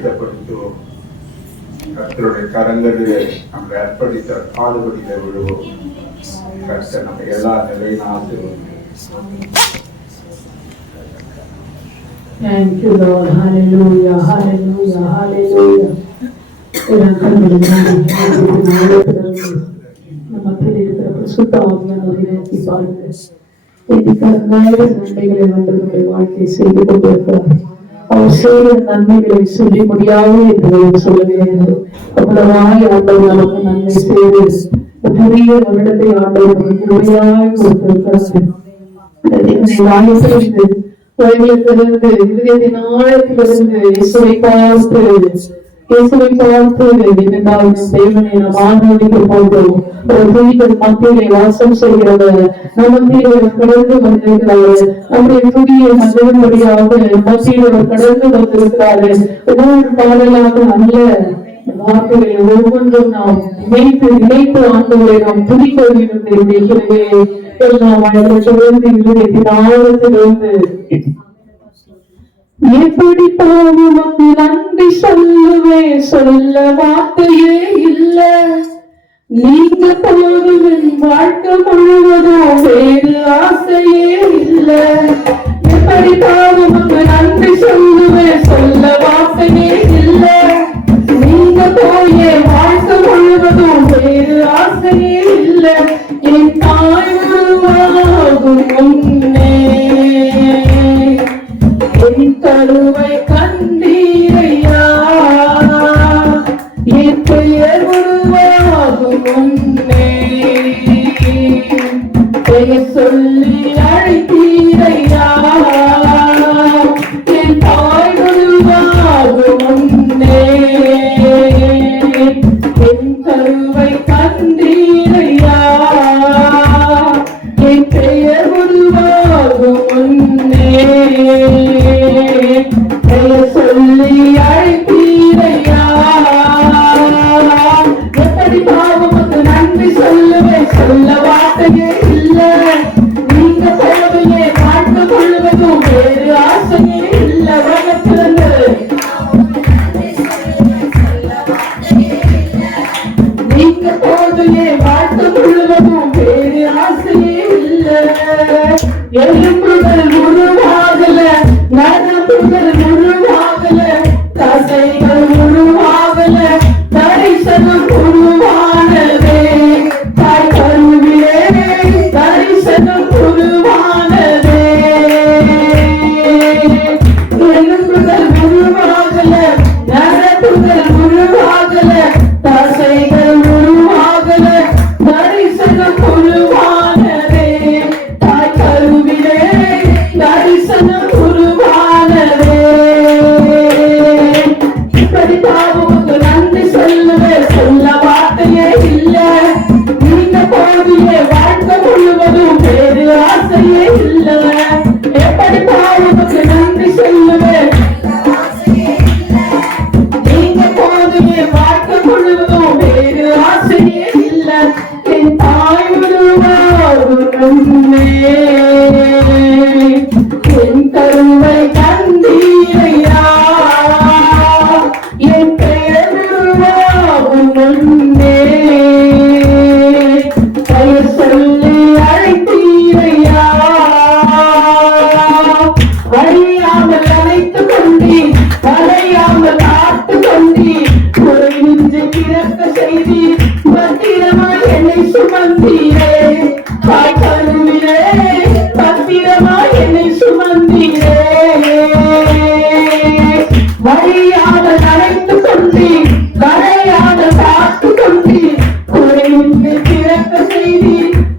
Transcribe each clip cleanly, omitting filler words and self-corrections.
ஆயத்தப்படுத்துவோம். கர்த்தருடைய கரங்களிலே நம்மை அர்ப்பணித்த பாடுபடியில விழுவோம். கர்த்தர் நம்ம எல்லா நிலையும் ஆசீர்வதிப்பார். Thank you, Lord. Hallelujah, hallelujah, hallelujah. நம்ம இருக்கிற சுத்த ஆவியானவரை நோக்கி பாருங்கள். நன்மைகளை நம்முடைய வாழ்க்கையை செய்து கொண்டிருக்கிறார். அவர் செய்த நன்மைகளை சொல்லி முடியாது என்று சொல்லுகிறது. அவ்வளவாய் ஆண்டவர் நமக்கு நன்மை செய்து புதிய வருடத்தை ஆண்டவர் முழுமையாய் கொடுத்திருக்கிறார். கோயிலிருந்து இருதயத்தின் ஆழத்திலிருந்து இயேசுவை பார்த்து தேவனை நாம் ஆராதிக்க போகிறோம். ஒரு துணிகள் மத்தியிலே வாசம் செய்கிறவர் மத்தியில் கடந்து வந்திருக்கிறார். நம்முடைய துணியை மந்திரப்படியாக மத்தியில் அவர் கடந்து வந்திருக்கிறாரு. ஒவ்வொரு பாடலாக அல்ல, வார்த்தைகளை ஒவ்வொன்றும் நாம் நினைத்து ஆண்டவரை நாம் துணிக்க வேண்டும். எல்லாம் இருதயத்தின் ஆழத்திலிருந்து எப்படி உமக்கு நன்றி சொல்லுவேன், சொல்ல வார்த்தையே இல்ல. நீங்க போதும் என் வாழ்க்கை முழுவதும் வேறு ஆசையே இல்ல. எப்படி உமக்கு நன்றி சொல்லுவேன், சொல்ல வார்த்தையே இல்ல. நீங்க போய் வாழ்க்கை முழுவதும் வேறு ஆசையே இல்ல. என் தாய் உருவாகும் முன்னே என் கருவை கண்டீரையா, என் பெயர் உருவாகும் முன்னே பெயர் சொல்லி அழைத்தீரையா. என் தாய் உருவாகும் முன்னே என் கருவை கண்டீரையா, என் பெயர் உருவாகும் முன்னே சொல்லி அழைத்தீரையா. எப்படி பாவமுக்கு நன்றி சொல்லுவேன், சொல்ல வார்த்தையே இல்ல. நீங்க போதையே வாழ்க்கை முழுவதும் வேறு ஆசையே இல்ல. வளர்த்திருந்து நீங்க போதையே வாழ்க்கை முழுவதும் வேறு ஆசையே இல்ல. எலும்புகள் உருவாகல, நரம்புகள் உருவாகல, தசைகள் உருவாகல, தரிசனம் உருவானதே. தாய் கருவிலே தரிசனம் உருவானதே. எலும்புகள் உருவாகல, நரம்புகள் உருவாகல, தசைகள் உருவாகல, தரிசனம் உருவானதே. தாய் கருவிலே தரிசனம் உருவானதே. இப்படி பாவமுக்கு நன்றி சொல்லுவேன், சொல்ல வார்த்தையே இல்ல. நீங்க போதிய வாழ்க்கை முழுவதும் வேறு ஆசையே இல்ல. எப்படி பாவமுக்கு நன்றி சொல்லுவேன், நீங்க போதிய வாழ்க்கை முழுவதும் வேறு ஆசையே இல்ல. என் தாய் உருவாகும் முன்னே என் கருவை கண்டீரையா, என் பெயர் உருவாகும் முன்னே பெயர் சொல்லி அழைத்தீரையா. அறியாமல் அழைத்து கொண்டீ, அலையாமல் காத்து கொண்டீ, ஒரு நெஞ்சு பிறக்க செய்தி பத்திரமாய் என்னை சுமந்தீரே. தாய் கருவிலே பத்திரமாய் என்னை சுமந்தீரே. வழியாமல் அழைத்து கொண்டீ, வரையாமல் காத்து கொண்டீ, ஒரு நெஞ்சு பிறக்க செய்தி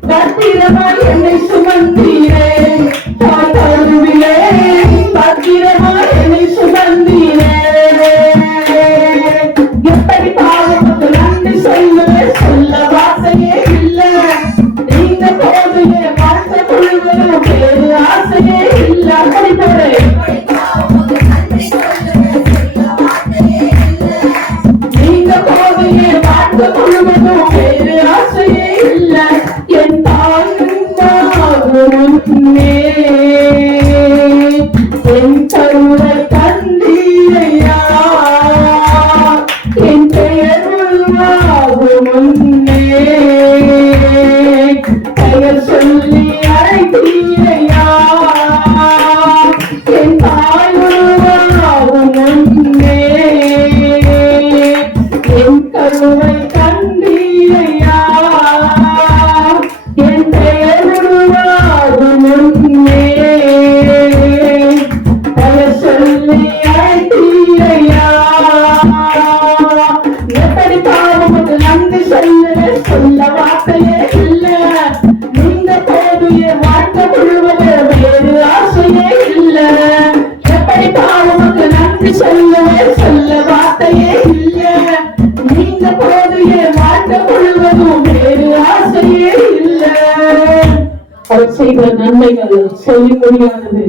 பத்திரமாய் என்னை சுமந்தீரே. தாய் கருவிலே பத்திரமாய் என்னை சுமந்தீரே. எப்படி பாவமுக்கு நன்றி சொல்லுவேன், சொல்ல வார்த்தையே இல்ல. நீங்க போதையே வாழ்க்கை முழுவதும் வேறு ஆசையே இல்ல. அப்படி போடு. நீங்க போதையே வாழ்க்கை முழுவதும் வேறு ஆசையே இல்ல. என் தாயின் முன்னே என் கருவை கண்டீரையா, சொல்ல வார்த்தையே இல்ல. நீங்க போது என் வாழ்க்கை முழுவது வேறு ஆசையே இல்ல. எப்படி உமக்கு நன்றி சொல்லுவேன், சொல்ல வார்த்தையே இல்ல. நீங்க போது என் வாழ்க்கை முழுவதும் வேறு ஆசையே இல்ல. அவர் செய்த நன்மைகள் சொல்லி முடியாதது.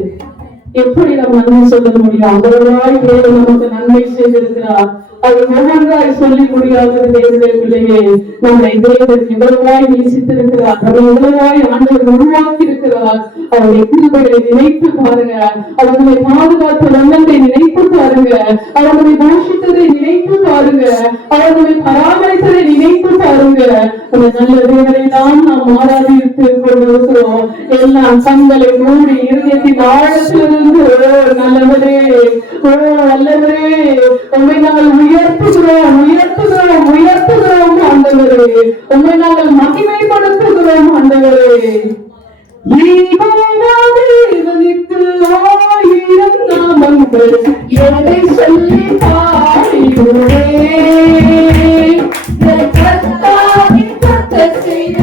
எப்படி நம்ம நன்மை சொல்ல முடியும்? அவ்வளவாய் தேவன் நமக்கு நன்மை செய்திருக்கிறார். அது ஒவ்வொன்றாய் சொல்லி முடியாதது. தேவனுடைய பிள்ளையே, நம்மை தேவன் எவ்வளவாய் நேசித்திருக்கிறார், நம்மை எவ்வளவாய் ஆண்டவர் உருவாக்கி இருக்கிறார். அவருடைய கிருபைகளை நினைத்து பாருங்க. அவர்களை பாதுகாத்த வல்லத்தை நினைத்து பாருங்க. அவர்களை போஷித்ததை நினைத்து பாருங்க. அவர்களை பராமரித்ததை நினைத்து பாருங்க. அந்த நல்ல தேவனை தான் நாம் ஆராதித்து கொண்டிருக்கிறோம். எல்லாம் கண்களை மூடி இருதயத்தின் ஆழத்திலிருந்து நல்லவரே, ஓ நல்லவரே, உண்மை நாங்கள் உயர்த்துகிறோம், உயர்த்துகிறோம், உயர்த்துகிறோம் ஆண்டவரே. உண்மை நாங்கள் மகிமைப்படுத்துகிறோம் ஆண்டவரே. தேவனுக்கு 1000 நாமங்கள் எதை சொல்லி பாடிடுவே. கர்த்தாவின் கர்த்தர் செய்த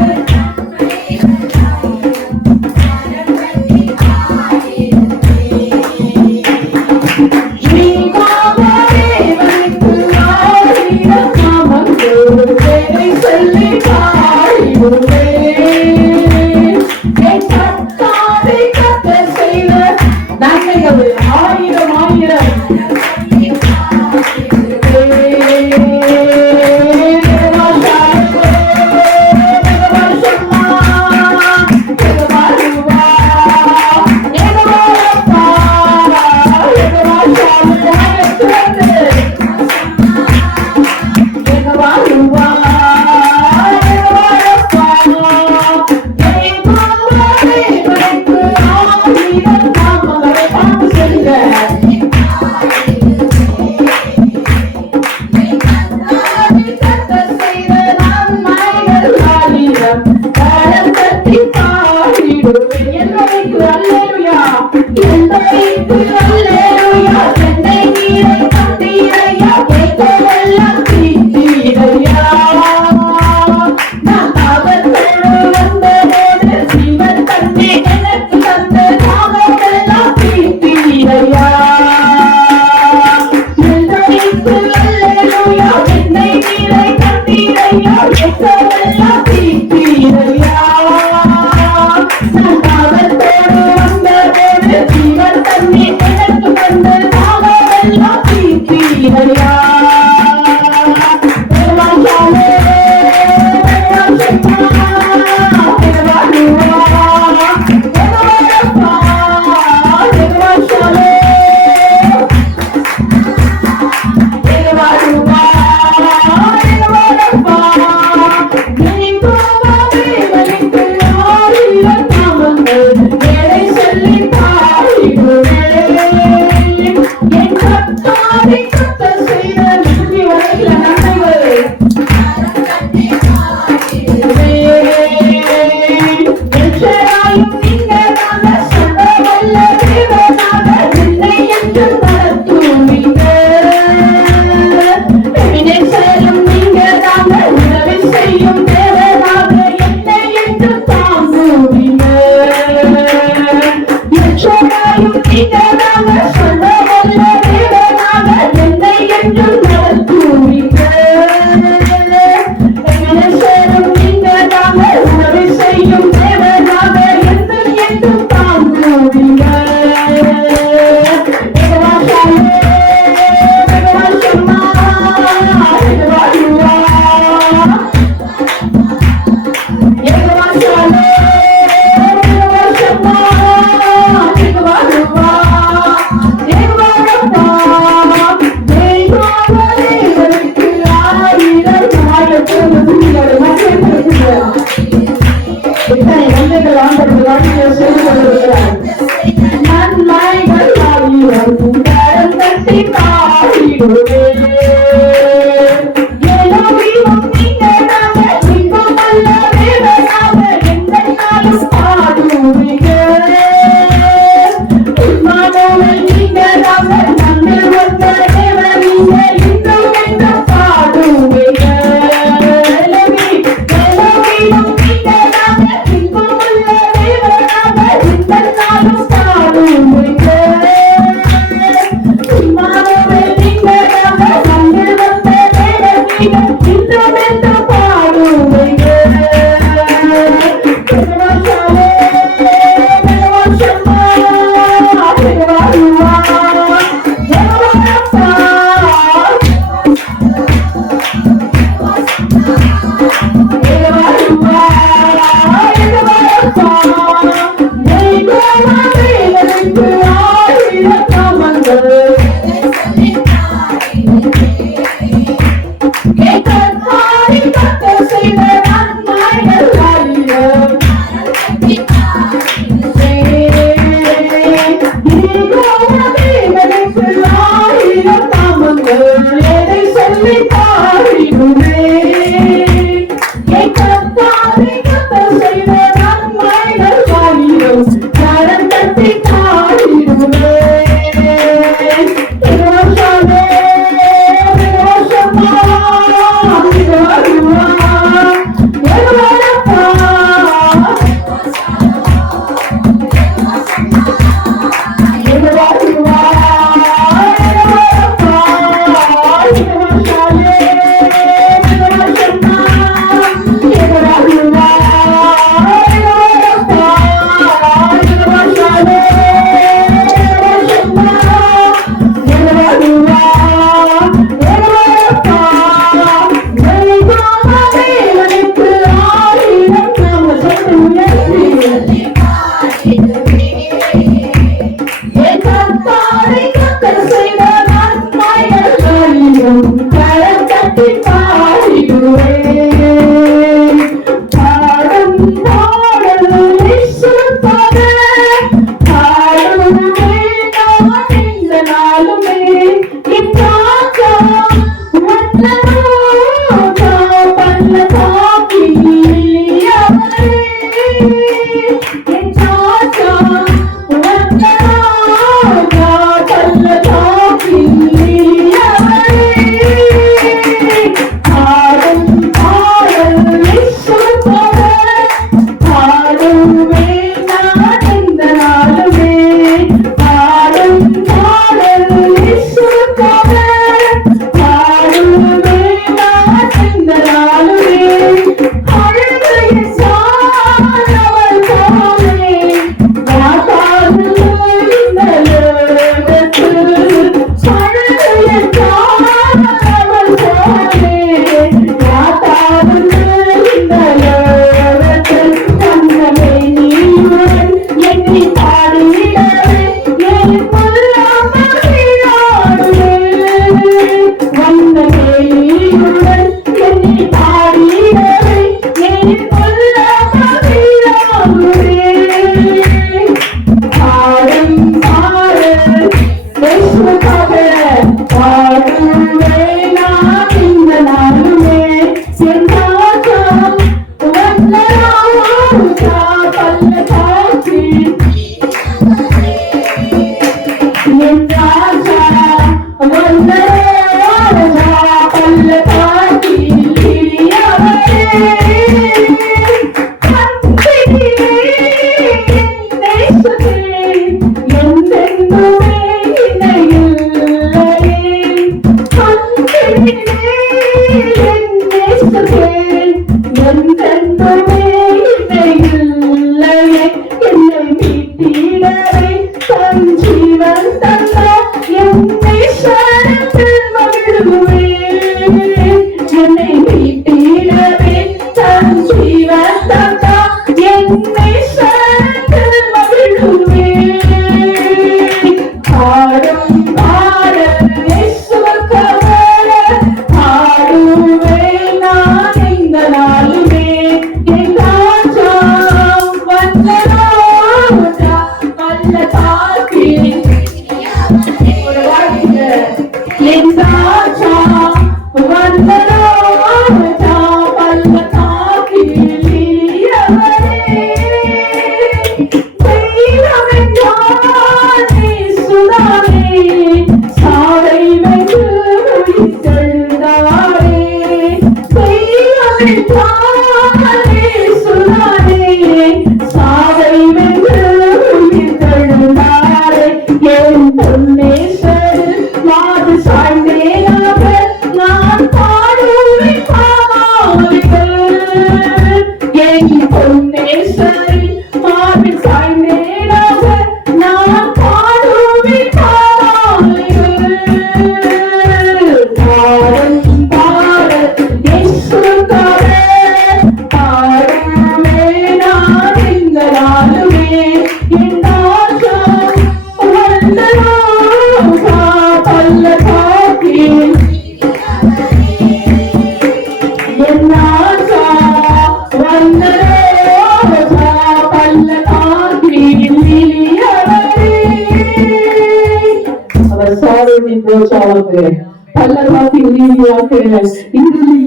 பள்ளத்தாக்கின் நீதியாக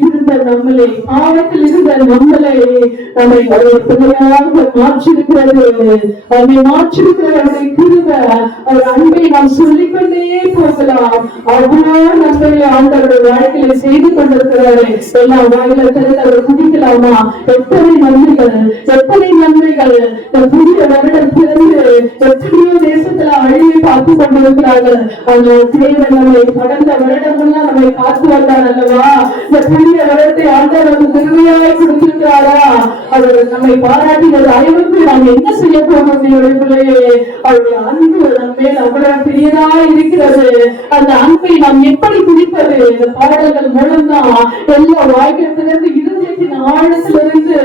இருந்த நம்மளை, பாவத்தில் இருந்த நம்மளை நம்மை ஒரு பிள்ளையாக மாற்றிருக்கிறது. நம்மை மாற்றிருக்கிற அவருடைய கிருபை, அவர் அன்பை நாம் சொல்லிக்கொண்டே போகலாம். அவ்வளோ நன்மையை ஆண்டவருடைய வாழ்க்கையில செய்து கொண்டிருக்கிறாரு. எல்லாம் வாயில திறந்து அவர் குதிக்கலாமா? எத்தனை நன்மைகள், எத்தனை நன்மைகள்! புதிய வருடம் பிறந்து எத்தனையோ தேசத்துல அழிவை பார்த்து கொண்டிருக்கிறார்கள். அந்த தேவன் நம்மை கடந்த வருடமெல்லாம் நம்மை காத்து வந்தார் அல்லவா? இந்த புதிய வருடத்தை ஆண்டவர் திருமையாய் கொடுத்திருக்கிறாரா? அவர் நம்மை பாராட்டினது அறிவுக்கு நாம் என்ன செய்ய போகிறோம்? பிள்ளையே, அவருடைய அன்பு நம்ம மேல் அவ்வளவு பெரியதா இருக்கிறது. அந்த அன்பை நாம் எப்படி பிடிப்பது? இந்த பாடல்கள் மூலம்தான் எல்லா வாழ்க்கையிலிருந்து இருதயத்தின் ஆழத்திலிருந்து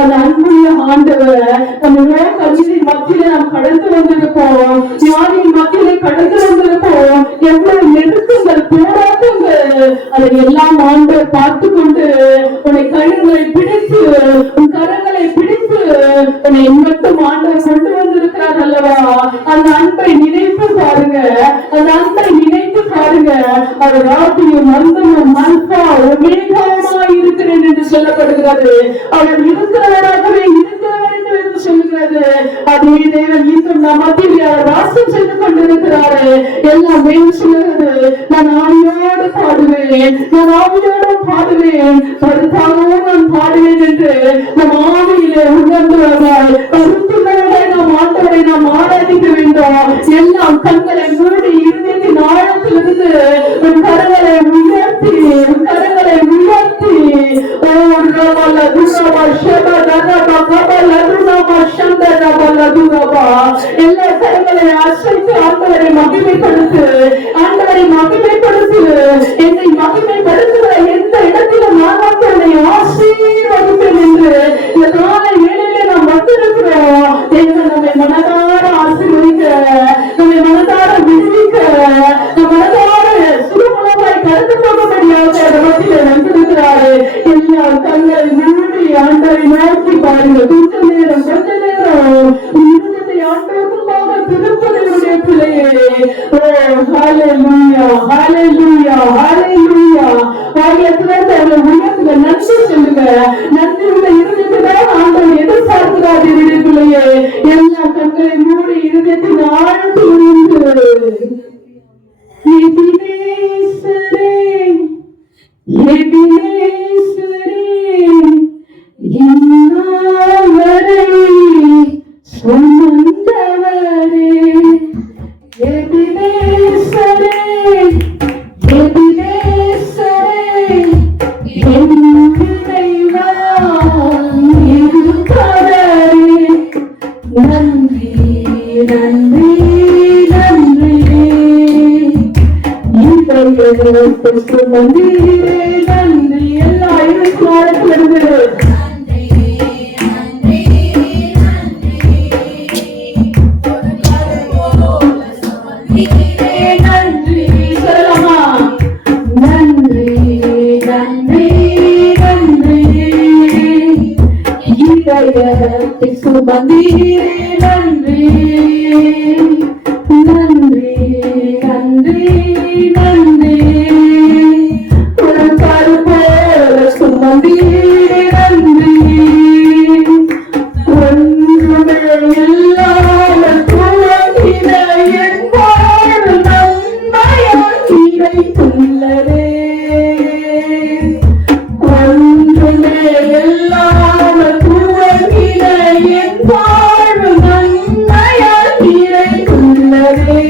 அந்த அன்புள்ள ஆண்டவர் நம்மளோட கல்வியின் மத்தியில நாம் கடந்து வந்திருப்போம். ஞானியின் மத்தியில கடந்து வந்திருப்போம். எவ்வளவு நெருக்கங்கள், போராட்டங்கள், அதை எல்லாம் ஆண்டவர் பார்த்து கொண்டு உன்னை கரங்களை பிடித்து, உன் கரங்களை பிடித்து உன்னை மட்டும் ஆண்டவர் கொண்டு வந்திருக்கிறார் அல்லவா? அந்த அன்பை நினைத்து பாருங்க, அந்த அன்பை நினைத்து பாருங்க. அவர் ராத்தியும் மந்தமும் மல்பா ஒமேகாவுமாய் இருக்கிறேன் என்று சொல்லப்படுகிறது. அவர் இருக்கிறவராகவே இருக்கிறவர் என்று சொல்லுகிறது. அதே தேவன் இன்னும் நம் மத்தியில் அவர் வாசம் செய்து கொண்டிருக்கிறாரு. எல்லாம் மேல் சொல்லுகிறது, நான் ஆவியோடு பாடுவேன், நான் ஆவியோடு பாடுவேன், கருத்தாகவும் நான் பாடுவேன் என்று நம் ஆவியிலே உணர்ந்துள்ளதால் நாம் ஆண்டவரை நாம் ஆராதிக்க வேண்டும். எல்லாம் கண்களை மூடி இருதயத்தின் ஆழத்திலிருந்து உன் கரங்களை உயர்த்தி, உன் கரங்களை உயர்த்தி, எல்லா கரங்களை அசைத்து ஆண்டவரை மகிமைப்படுத்து, ஆண்டவரை மகிமைப்படுத்து. என்னை மகிமைப்படுத்துகிற எந்த இடத்திலும் நான் ஆண்டவரை ஆசீர்வதிப்பேன் என்று இந்த காலை வேளையிலே நாம் வந்திருக்கிறோம். தேவன் நம்மை மனதார ஆசீர்வதிக்க, நம்மை மனதார விடுவிக்க, நம் மனதார சுருமணமாய் கலந்து போகும்படியாக மத்தியில வந்திருக்கிறாரு. எல்லா கண்கள் மூடி ஆண்டவரை நோக்கி பாருங்க. கொஞ்ச நேரம் இருந்ததை ஆண்டவருக்குமாக திருப்பதினுடைய பிள்ளையே. ஓ ஹல்லேலூயா, ஹல்லேலூயா, ஹல்லேலூயா. உயர்த்துங்க, நன்றி சொல்லுங்க. நன்றி உள்ள இருதயத்தைதான் ஆண்டவர் எதிர்பார்க்கிறார் பிள்ளையே. எல்லா கண்களை மூடி இருதயத்தின் ஆழ்ந்து இருந்து நன்றி நன்றி நன்றி நன்றி. எல்லா இருக்காரத்திலிருந்து நன்றி சொல்லலாமா? நன்றி நன்றி நன்றி. இதயத்தை சுமந்தீரே நன்றி நன்றி நன்றி நன்றி. உனக்காரு போல சுமந்தீரே நன்றி. ஒன்றுமே இல்லாமல் துவங்கின என் வாழ்வு நன்மையால் கிடைத்துள்ளதே. ஒன்றுமே இல்லாமல் துவங்கின என் வாழ்வு நன்மையால் கிடைத்துள்ளதே.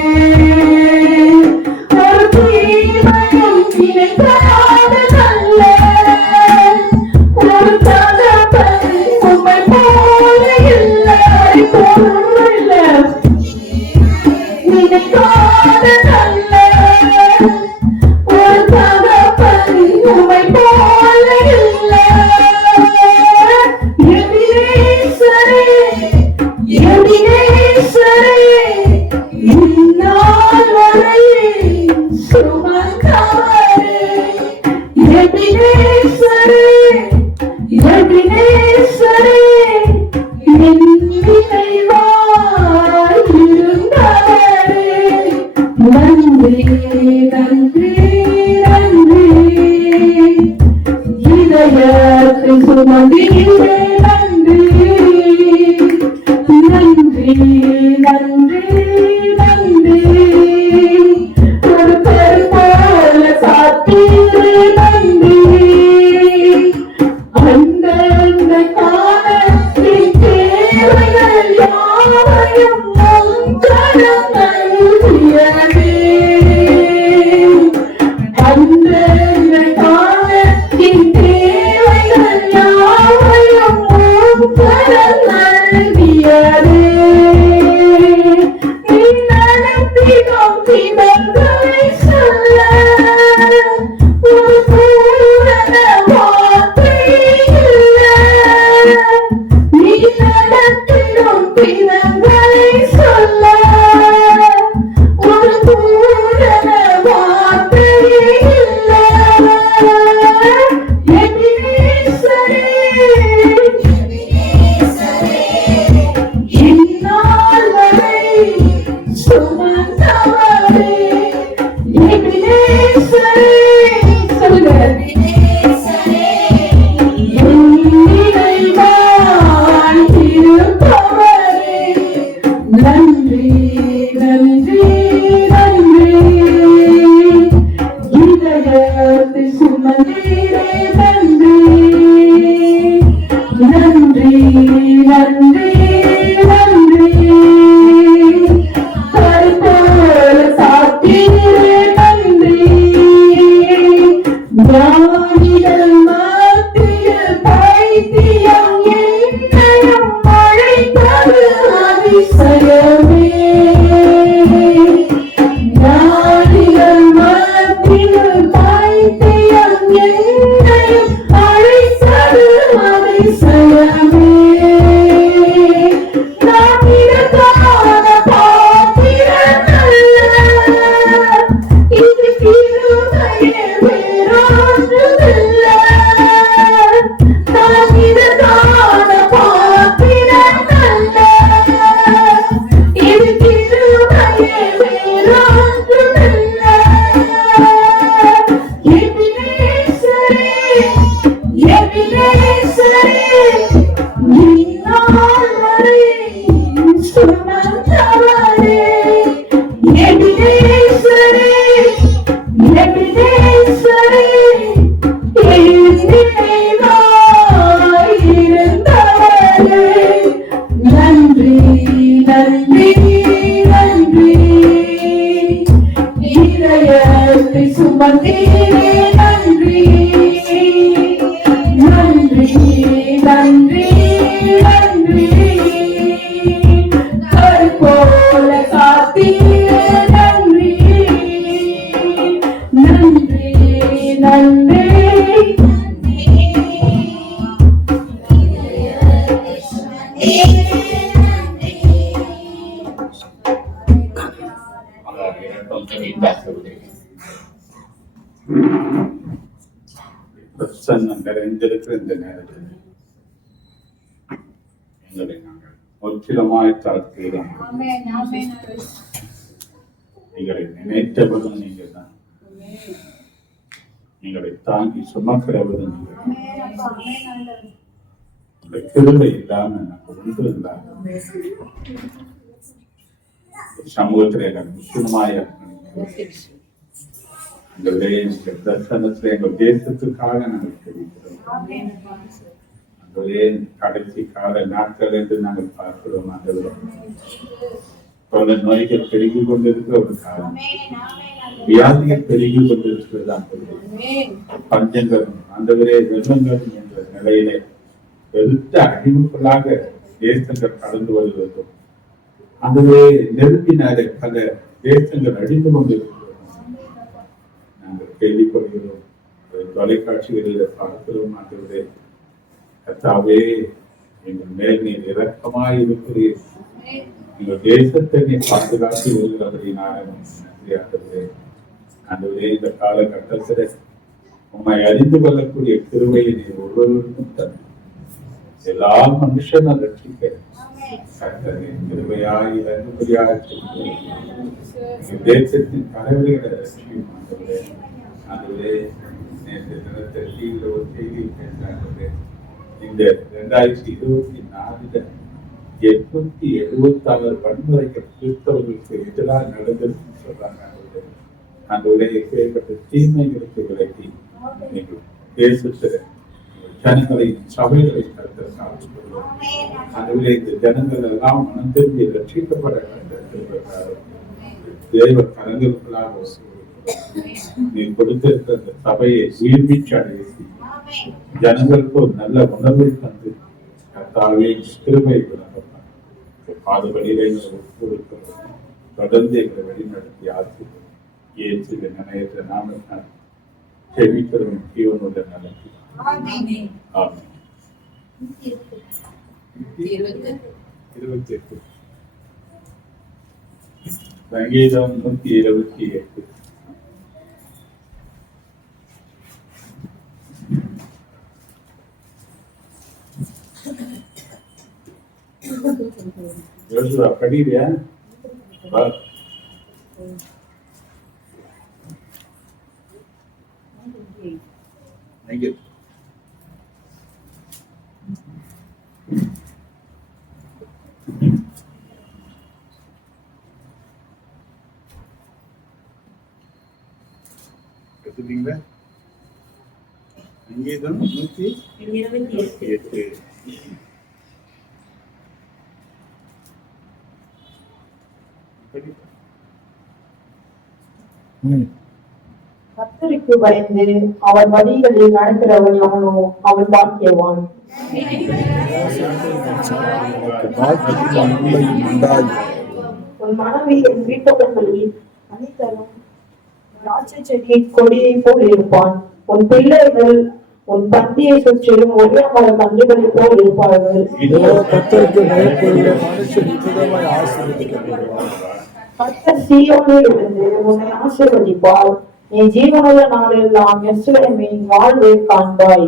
பிரசன்னம் நிறைந்திருக்கிற இந்த நேரத்தில் எங்களை நாங்கள் முற்றிலுமாய் தாழ்த்துகிறோம். எங்களை நினைத்தவரும் நீங்கள் தான், எங்களை தாங்கி சுமக்கிறவரும் நீங்கள் தான். உங்களுடைய கிருபை இல்லாம எனக்கு ஒன்று இல்லாம சமூகத்தில் எனக்கு முற்றிலுமாய் அந்த தரிசனத்தில் எங்கள் தேசத்துக்காக நாங்கள் தெரிவிக்கிறோம். அந்த கடைசி கால நாட்கள் என்று நாங்கள் பார்க்கிறோம். அந்த நோய்கள் பெருகி கொண்டிருக்கிற ஒரு காலம், வியாதிகள் பெருகி கொண்டிருக்கிறது. பஞ்சங்கள் ஆண்டவரே வெள்ளங்கள் என்ற நிலையிலே பெருத்த அழிவுகளாக தேசங்கள் கடந்து வருவதும் ஆண்டவரே நெருப்பினாலே பல தேசங்கள் அழிந்து கொண்டிருக்கிறது நாங்கள் கேள்விப்படுகிறோம். தொலைக்காட்சிகளில் பார்க்கிறோம். ஆண்டவரே கர்த்தாவே, எங்கள் மேல் நீர் இரக்கமாய் இருக்கிறீர். எங்கள் தேசத்தை நீ பாதுகாத்து வருகிறபடினால நன்றி ஆண்டவரே. ஆண்டவரே, இந்த காலகட்டத்தில் உண்மை அறிந்து கொள்ளக்கூடிய கிருபையை நீர் ஒவ்வொருவருக்கும் தந்து எல்லா மனுஷனும் ரட்சிக்க கர்த்தரே கிருபையாய் இறங்கும்படியாக தேசத்தின் தலைவர்களை ரட்சிக்கும் ஆண்டவரே. ஆண்டவரே, நேற்று தினத்தில் டிவியில் ஒரு செய்தி கேட்டாண்டவரே, இந்த 2024 876 வன்முறைகள் கிறிஸ்தவர்களுக்கு எதிராக நடந்திருக்குன்னு சொல்றாங்க. அந்த உடைய செயல்பட்ட தீமைகளுக்கு விலக்கி நீங்கள் தேசத்தை ஜனங்களை சபைகளை கருத்துள்ளோம். அதுவே இந்த ஜனங்கள் எல்லாம் மனம் திரும்பி ரட்சிக்கப்பட தேவ கரங்களுக்குள்ளாக நீ கொடுத்திருக்கிற அந்த சபையை உயிர்மீச்சு அடைய ஜனங்களுக்கு ஒரு நல்ல உணர்வை தந்து கர்த்தாவே கிருபை விளக்கப்பட்டார். பாதுபடியிலே தொடர்ந்து எங்களை வழிநடத்தி ஆசி இயேசுவின் நினைத்த நாமத்தால் செவிக்கிறவன் ஜீவனுள்ள நடத்தி. ஆமென். 28 சங்கீதம் 128. யோசுவா படிக்கிறியா? எடுத்துட்டீங்களா? சங்கீதம் 128. கர்த்தருக்கு பயந்து அவர் வழிகளில் நடக்கிறவன் அவனோ அவன் பாக்கியவான். உன் மனைவி என் வீட்டவர்களில் அனைத்தரும் திராட்சை செடி கொடியை போல் இருப்பான். உன் பிள்ளைகள் உன் பந்தியை சுற்றிலும் ஒரே மர கன்றுகளை போல் இருப்பார்கள். கர்த்தர் சீயோனில் இருந்து உன்னை ஆசீர்வதிப்பார். நீ ஜீவனுள்ள நாளெல்லாம் எருசலேமின் வாழ்வை காண்பாய்.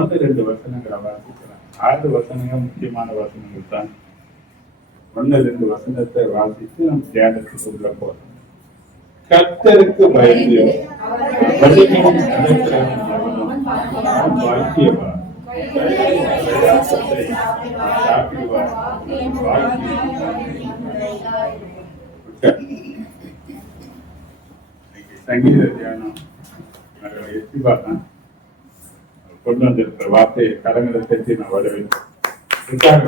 1-2 வசனங்களை வாசிக்கிறேன். 6 வசனங்கள் முக்கியமான வசனங்கள் தான். 1-2 வசனத்தை வாசித்து நம் தியானத்துக்குள்ள போறோம். கர்த்தருக்கு பயந்து பாக்கியவான். சங்கீத தியானம் எஸ்பிபாதான் கொண்டு வந்திருக்கிற வார்த்தையை கரங்களை செஞ்சு நான் வரவேற்கிறேன்.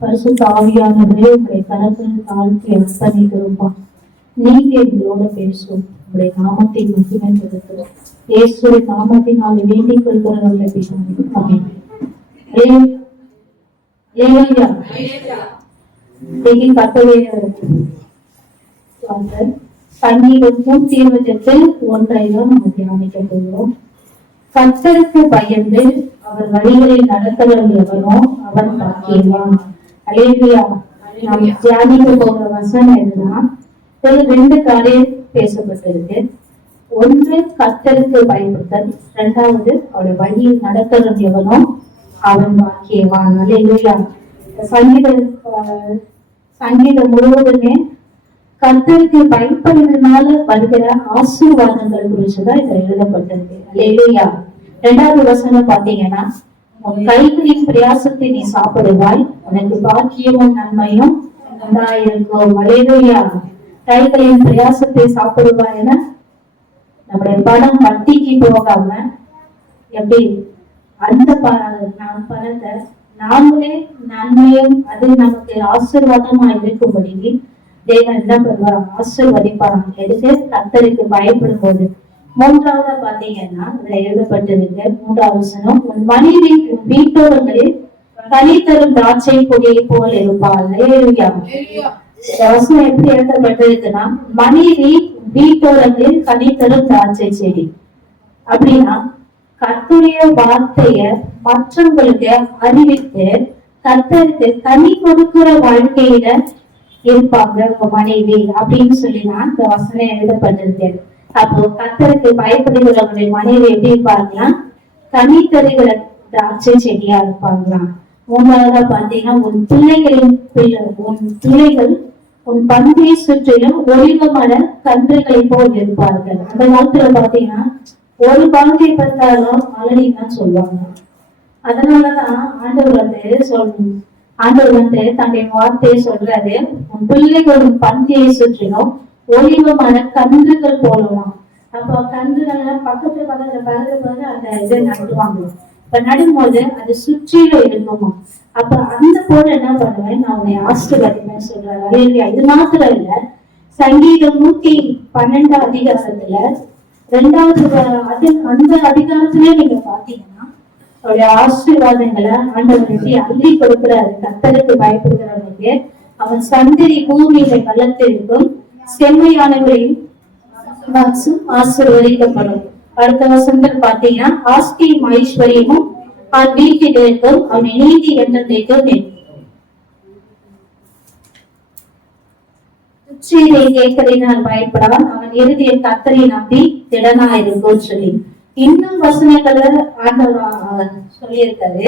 பரிசுத்த ஆவியானவரே, உங்களுடைய கரத்தில் தாழ்த்தி அர்ப்பணிக்கிறோம். நீங்க எங்களோட பேசும். உங்களுடைய நாமத்தை மகிமைப்படுத்தும். இயேசுவின் நாமத்தினால் வேண்டிக் கொள்கிறவர்கள் சங்கீதம் 128 நம்ம தியானிக்க போகிறோம். கர்த்தருக்கு பயந்து அவர் வழிகளில் நடக்கிறவனோ அவன் பாக்கியவான். அல்லேலூயா. நாம் தியானிக்க போகிற வசனம் இதுதான். 2 காரியம் பேசப்பட்டிருக்கு. ஒன்று, கர்த்தருக்கு பயப்படுதல். 2வது, அவருடைய வழியில் நடக்கிறவனோ அவன் பாக்கியவான். அல்லேலூயா. சங்கீதம் முழுவதுமே கர்த்தருக்கு பயப்படுவதனால வருகிற ஆசீர்வாதங்கள் குறிச்சுதான் இதை எழுதப்பட்டிருக்கு. அல்லேலூயா. 2வது வசனம் பாத்தீங்கன்னா, உன் கைகளின் பிரயாசத்தை நீ சாப்பிடுவாய், உனக்கு பாக்கியமும் நன்மையும் உண்டாயிருக்கும். அல்லேலூயா. கைகளின் பிரயாசத்தை சாப்பிடுவாய் என நம்முடைய பணம் வட்டிக்கு போகாம எப்படி அந்த பணத்தை நாமளே நன்மையும் அது நமக்கு ஆசீர்வாதமா இருக்கும்படி தேவன் என்ன பண்ணுவார்? ஆசீர்வதிப்பாராம். எதுக்கு? கர்த்தருக்கு பயப்படும் போது. 3வது பாத்தீங்கன்னா இதுல எழுதப்பட்டிருக்கு 3வது வசனம், உன் மனைவி உன் வீட்டோரங்களில் கனி தரும் திராட்சை கொடியை போல் இருப்பாள். வசனம் எப்படி எழுதப்பட்டிருக்குன்னா, மனைவி வீட்டோரங்களில் கனி தரும் திராட்சை செடி. அப்படின்னா கர்த்தருடைய வார்த்தைய மற்றவங்களுக்கு அறிவித்து கர்த்தருக்கு கனி கொடுக்கிற வாழ்க்கையில இருப்பாங்க உங்க மனைவி அப்படின்னு சொல்லிதான் இந்த வசனம் எழுதப்பட்டிருக்கு. அப்போ கர்த்தருக்கு பயப்படுகிறவருடைய மனைவி எப்படி இருப்பாங்கன்னா கனி தருகிற திராட்சை செடியா இருப்பாங்களாம். மூன்றாவதா பாத்தீங்கன்னா உன் பிள்ளைகள் உன் பந்தியை சுற்றிலும் ஒளிவ மர கன்றுகளை போல் இருப்பார்கள். அந்த காலத்துல பாத்தீங்கன்னா ஒரு குழந்தையை பார்த்தாலும் மலடின்னு தான் சொல்லுவாங்க. அதனாலதான் ஆண்டவர் வந்து தன்னுடைய வார்த்தையை சொல்றாரு, உன் பிள்ளைகள் உன் பந்தியை சுற்றிலும் ஒளிவ மர கன்றுகள் போலலாம். அப்போ கன்றுகள் பக்கத்துல அந்த இதை நடுவாங்க. இப்ப நடும்போது அது சுற்றிலும் இருக்குமா. அப்ப அந்த போல என்ன பண்ணுவேன், நான் உன்னை ஆசீர்வதிப்பேன்னு சொல்றாரு. இது மாத்திரம் இல்ல, சங்கீதம் 112 அதிகாரத்துல 2வது அந்த அதிகாரத்திலே நீங்க பாத்தீங்கன்னா அவருடைய ஆசீர்வாதங்களை ஆண்டவனுக்கு அள்ளி கொடுக்கிறாரு. கர்த்தருக்கு பயப்படுகிறவனுக்கு அவன் சந்ததி பூமியில வளர்த்திருக்கும், செம்மையானவரின் ஆசீர்வதிக்கப்படும். அடுத்த வசனத்தில் பாத்தீங்கன்னா ஆஸ்தியும் ஐஸ்வர்யமும் அவன் வீட்டில் இருக்கும், அவனை நீதி என்றைக்கும் உச்சியை கேட்கறினால் பயப்படான், அவன் இறுதியை கர்த்தரை நம்பி திடனாயிருக்கும் சொல்லி இன்னும் வசனங்களை ஆண்டவர் சொல்லியிருக்காரு.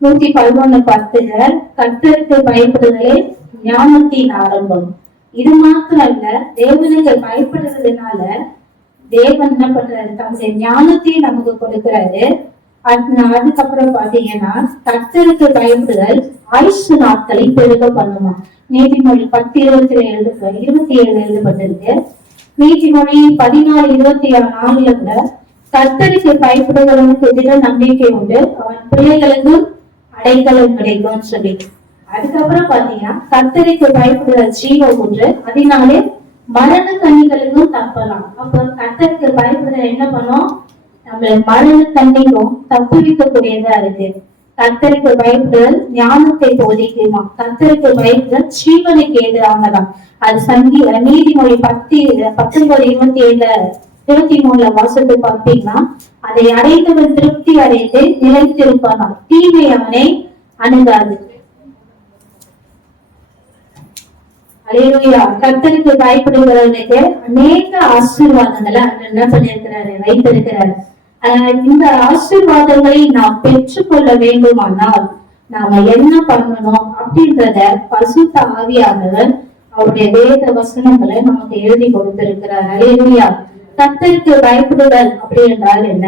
111:10 கர்த்தருக்கு பயப்படுதலே ஞானத்தின் ஆரம்பம். இது மாத்திரம் இல்ல, தேவனுக்கு பயப்படுறதுனால தேவன் என்ன பண்றாரு, தம்முடைய ஞானத்தையும் நமக்கு கொடுக்கிறாரு. அதுக்கப்புறம் பாத்தீங்கன்னா கர்த்தருக்கு பயப்படுதல் ஆயுசு நாட்களை பெருக பண்ணுமா. நீதிமொழி 10:27 எழுதப்பட்டிருக்கு. நீதிமொழி 14:24 கூட கர்த்தருக்கு பயப்படுகிறவனுக்கு எதிர நம்பிக்கை உண்டு, அவன் பிள்ளைகளுக்கு அடைக்கலம் கிடைக்கும் சொல்லி. அதுக்கப்புறம் பாத்தீங்கன்னா கர்த்தருக்கு பயப்படுதல் ஜீவம் ஒன்று, அதனாலே மரண கண்ணிகளுக்கும் தப்பலாம். அப்ப கர்த்தருக்கு பயப்படுதல் என்ன பண்ணும், நம்மள மரண கண்ணிக்கும் தப்புவிக்கக்கூடியதா இருக்கு. கர்த்தருக்கு பயப்படுதல் ஞானத்தை போதிக்குமா. கர்த்தருக்கு பயப்படுதல் ஜீவனுக்கு எதிரானதான். அது நீதிமொழி 19:27-23 வாசத்தை பார்த்தீங்கன்னா, அதை அடைந்தவன் திருப்தி அடைந்து நிலைத்திருப்பானா, தீமை அவனை அணுகாது. அல்லேலூயா. கர்த்தருக்கு பயப்படுகிறவனுக்கு அநேக ஆசீர்வாதங்களை என்ன பண்ணிருக்கிறாரு, வைத்திருக்கிறாரு. இந்த ஆசீர்வாதங்களை நாம் பெற்றுக்கொள்ள வேண்டுமானால் நாம என்ன பண்ணணும் அப்படின்றத பரிசுத்த ஆவியானவர் அவருடைய வேத வசனங்களை நமக்கு எழுதி கொடுத்திருக்கிறார். அல்லேலூயா. கர்த்தருக்கு பயப்படுதல் அப்படி என்றால் என்ன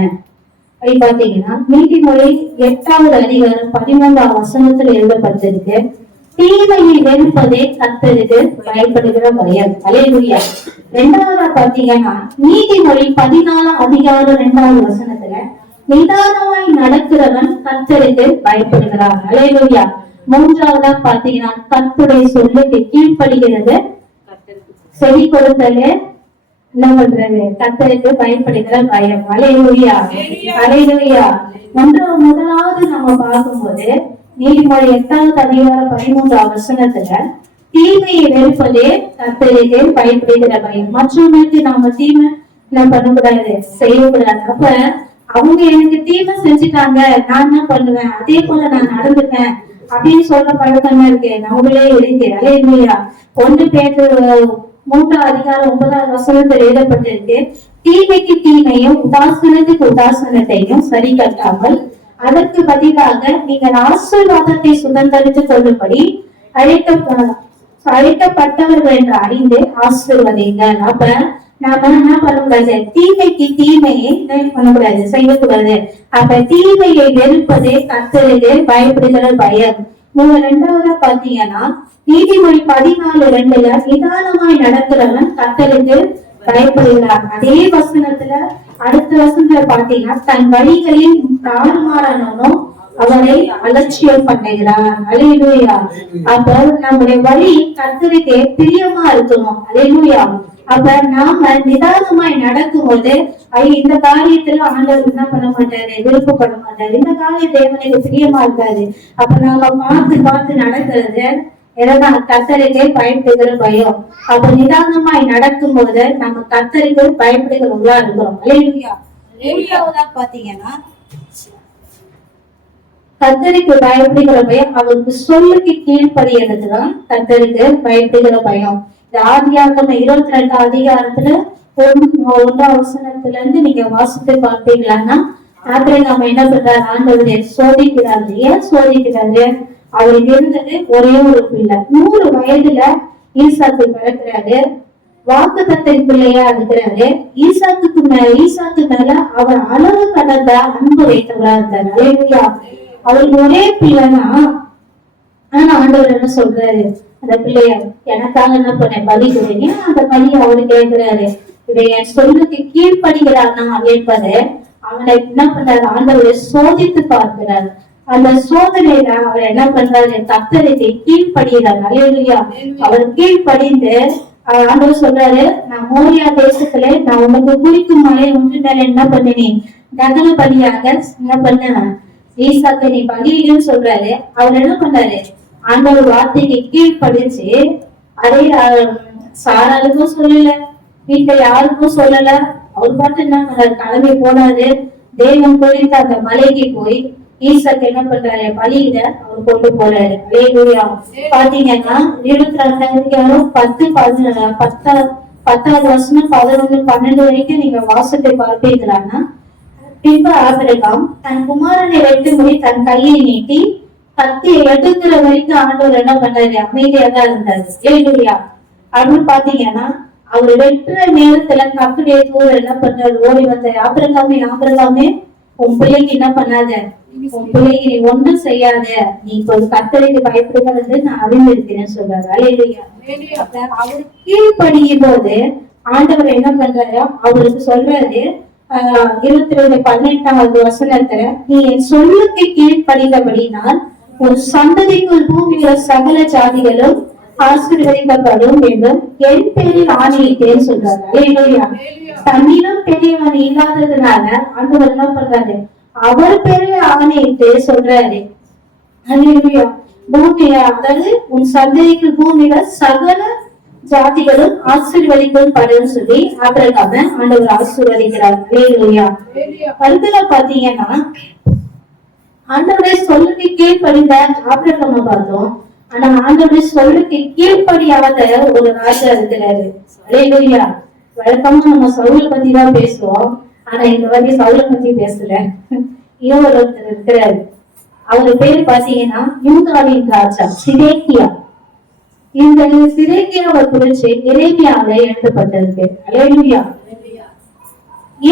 அப்படி பாத்தீங்கன்னா, நீதிமொழி 8வது அதிகாரம் 13ஆம் வசனத்தில் எழுதப்பட்டிருக்கு, தீமையை வெறுப்பதே கர்த்தருக்கு பயப்படுகிற பயம். அல்லேலூயா. 2வது பாத்தீங்கன்னா நீதிமொழி 14ஆம் அதிகாரம் 2வது வசனத்துல நிதானமாய் நடக்கிறவன் கர்த்தருக்கு பயப்படுகிறான். அல்லேலூயா. 3வதா பாத்தீங்கன்னா கர்த்தருடைய சொல்லுக்கு கீழ்ப்படுகிறது, செவி கொடுத்தலே என்ன பண்றது, கர்த்தருக்கு பயப்படுகிற பயம். அல்லேலூயா. அல்லேலூயா. முதலாவது நம்ம பார்க்கும்போது நீதிமொழி 8வது அதிகாரம் 13ஆம் வசனத்துல தீமையை வெறுப்பதே கர்த்தருக்கு பயப்படுகிற பயம். மற்றவங்களுக்கு நாம தீமை என்ன பண்ணக்கூடாது, செய்யக்கூடாது. அப்ப அவங்க எனக்கு தீமை செஞ்சுட்டாங்க, நான் என்ன பண்ணுவேன், அதே போல நான் நடந்துப்பேன் அப்படின்னு சொல்ற பழக்கமா இருக்கு நம்மளே இருக்கு. அல்லேலூயா. 1 பேதுரு 3ஆம் அதிகாரம் 9வது வசனத்தில் எழுதப்பட்டிருக்கு, தீமைக்கு தீமையும் உதாசனத்துக்கு உதாசனத்தையும் சரி கட்டாமல் அதற்கு பதிலாக நீங்கள் ஆசீர்வாதத்தை சுதந்திரித்துக் கொள்ளும்படி அழைக்கப்பட்டவர்கள் என்று அறிந்து ஆசீர்வதிங்கள். அப்ப நாம என்ன பண்ணக்கூடாது, தீமைக்கு தீமையை பண்ணக்கூடாது, செய்யக்கூடாது. அப்ப தீமையை வெறுப்பதே கர்த்தருக்கு பயப்படுகிற பயம். 2வதா பாத்தீங்கன்னா நீதிமொழி 14:2 நிதானமாய் நடக்கிறவன் கர்த்தருக்கு பயப்படுகிறான். அதே வசனத்துல அடுத்த வசனத்துல பாத்தீங்கன்னா தன் வழிகளில் தாறுமாறானவனும் அவரை அலட்சியம் பண்ணுகிறான். அல்லேலூயா. அப்ப நம்முடைய வழி கர்த்தருக்கு பிரியமா இருக்கணும். அல்லேலூயா. அப்ப நாம நிதானமாய் நடக்கும் போது இந்த காரியத்துல ஆண்டவர் என்ன பண்ண மாட்டாரு, விருப்பப்பட மாட்டாரு. இந்த காரியம் தேவனுக்கு பிரியமா இருக்காது. அப்ப நாம பார்த்து நடக்கிறது எதான், கர்த்தருக்கு பயப்படுகிற பயம். அப்ப நிதானமாய் நடக்கும் போது நம்ம கர்த்தருக்கு பயப்படுகிறவங்களா இருக்கிறோம். அல்லேலூயா. 7வதா பாத்தீங்கன்னா கர்த்தருக்கு பயப்படுகிற பயம், அவருக்கு சொல்லுக்கு கீழ்ப்படியதுதான் கர்த்தருக்கு பயப்படுகிற பயம். இந்த ஆதியாகமம் 22ஆம் அதிகாரத்துல ஒன்றாம் வசனத்துல இருந்து நீங்க வாசித்து பார்ப்பீங்களான்னா ஆபிரகாம் என்ன பண்றாரு, ஆண்டவரை சோதிக்கிறாரு. ஏன் சோதிக்கிறாரு? அவருக்கு இருந்தது ஒரே ஒரு பிள்ளை. 100 வயதுல ஈசாக்கு பிறக்கிறாரு. வாக்குத்தத்தின் பிள்ளையா இருக்கிறாரு. ஈசாக்கு மேல அவர் அளவு கடந்த அன்பு வைத்தவரா இருந்தாரு. அவருக்கு ஒரே பிள்ளைனா, ஆனா ஆண்டவர் என்ன சொல்றாரு, அந்த பிள்ளைய எனக்காக என்ன பண்ண பலி கொடுங்க. அந்த பலியை அவரு கேட்கிறாரு. இதை என் சொல்லுக்கு கீழ்படுகிறானா என்பதை அவனை என்ன பண்றாரு, ஆண்டவரை சோதித்து பார்க்கிறார். அந்த சோதனையில அவர் என்ன பண்றாரு, கர்த்தருக்கு கீழ்படுகிறார். அல்லேலூயா. அவர் கீழ்படிந்து ஆண்டவர் சொல்றாரு, நான் மோரியா தேசத்துல நான் உனக்கு குறிக்கும் மலை ஒன்று மேல என்ன பண்ணினேன், தகன பலியாக என்ன பண்ண ஈசாக்கை நீ பலியிலும் சொல்றாரு. அவர் என்ன பண்ணாரு, ஆண்டவர் வார்த்தைக்கு கீழ்படிச்சு அதை சாராளுக்கும் சொல்லல, வீட்டை யாருக்கும் சொல்லல. அவர் பார்த்து என்ன பண்ணாரு, கிளம்பி போனாரு. தேவன் குறித்த அந்த மலைக்கு போய் ஈசாக்கு என்ன பண்றாரு, பலியில அவர் கொண்டு போறாரு. அல்லேலூயா. பாத்தீங்கன்னா 10வது வசனம் 11, 12 வரைக்கும் நீங்க வாசத்தை பார்ப்பீங்களான்னா, பின்பு ஆபிரகாம் தன் குமாரனை வெட்டும்படி தன் கையை நீட்டி கத்தியை எடுக்கிற வரைக்கும் ஆண்டவர் என்ன பண்ணாரு, அமைதியா தான் இருந்தாரு. அல்லேலூயா. அப்படின்னு பாத்தீங்கன்னா அவர் வெட்டுற நேரத்துல கத்துடைய தூதர் என்ன பண்றாரு, ஓடி வந்த ஆபிரகாமே உன் பிள்ளைக்கு என்ன பண்ணாத, உன் பிள்ளைக்கு நீ ஒன்றும் செய்யாத, நீ இப்போ கர்த்தருக்கு பயப்படுகிறது நான் அறிந்திருக்கிறேன்னு சொல்றாரு. அல்லேலூயா. அவரு கீழ்படியும் போது ஆண்டவர் என்ன பண்றாரு, அவருக்கு சொல்றாரு 22:18 வசனத்துல, நீ என் சொல்லுக்கு கீழ்படிந்தபடினால் உன் சந்ததிக்குள் பூமியில சகல ஜாதிகளும் ஆசீர்வதிக்கப்படும் என்றும் என் பேரில் ஆணையிட்டேன்னு சொல்றாரு. அல்லேலூயா. தன்னிலும் பெரியவன் இல்லாததுனால ஆண்டவர் என்ன பண்றாரு, அவர் பேரே ஆணையிட்டு சொல்றாரு. அல்லேலூயா. பூமியில, அதாவது உன் சந்ததிக்கு பூமியில சகல ஜாதிகளும் ஆசீர்வதிக்கப்படும் சொல்லி ஆபிரகாமை ஆண்டவர் ஆசீர்வதிக்கிறார். அல்லேலூயா. அடுத்தது பாத்தீங்கன்னா ஆண்டவருடைய சொல்லுக்கு கீழ்ப்படிந்த ஆபிரகாமை பார்த்தோம். ஆனா ஆண்டவருடைய சொல்லுக்கு கீழ்ப்படியாத ஒரு ராஜா இருக்கிறாரு. அல்லேலூயா. வழக்கமா நம்ம சவுலை பத்தி தான் பேசுவோம். ஆனா இந்த வாட்டி சவுலை பத்தி பேசல. இன்னொரு ஒருத்தர் இருக்கிறாரு. அவரு பேரு பாத்தீங்கன்னா யூதாவின் ராஜா சிதேக்கியா. இந்த சிதேக்கியாவை குறிச்சு எரேமியாவுல எழுதப்பட்டிருக்கு. அல்லேலூயா.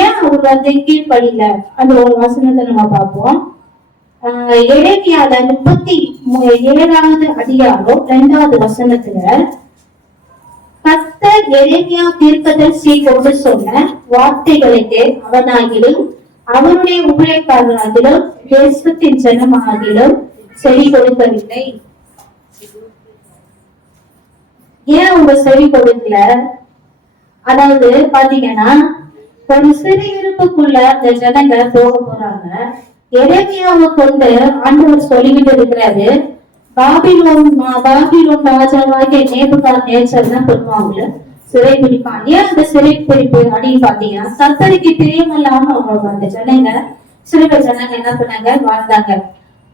ஏன் அவர் கீழ்ப்படியில அந்த ஒரு வசனத்தை நம்ம பார்ப்போம். எரேமியால 37வது அதிகாரம் 2வது வசனத்துல கர்த்தர் எரேமியா தீர்க்கதரிசி கொண்டு சொன்ன வார்த்தைகளுக்கு அவனாகிலும் அவருடைய ஊழியக்காரனாகிலும் தேசத்தின் ஜனமாகிலும் செவி கொடுக்கவில்லை. ஏன் அவங்க செவி கொடுக்கல? அதாவது பாத்தீங்கன்னா ஒரு சிறையிருப்புக்குள்ள அந்த ஜனங்க போக போறாங்க. எரேமியாவை கொண்டு ஆண்டவர் சொல்லிக்கிட்டு இருக்கிறாரு, பாபிலோன் ராஜாவாகிய நேபுகாத்நேச்சர் தான் சொல்லுவாங்க சிறை பிடிப்பான். ஏன் அந்த சிறை பிடிப்பு அப்படின்னு பாத்தீங்கன்னா, கர்த்தருக்கு பிரியமில்லாம அவங்க அந்த ஜனங்க சிறுக ஜனங்க என்ன பண்ணாங்க, வாழ்ந்தாங்க.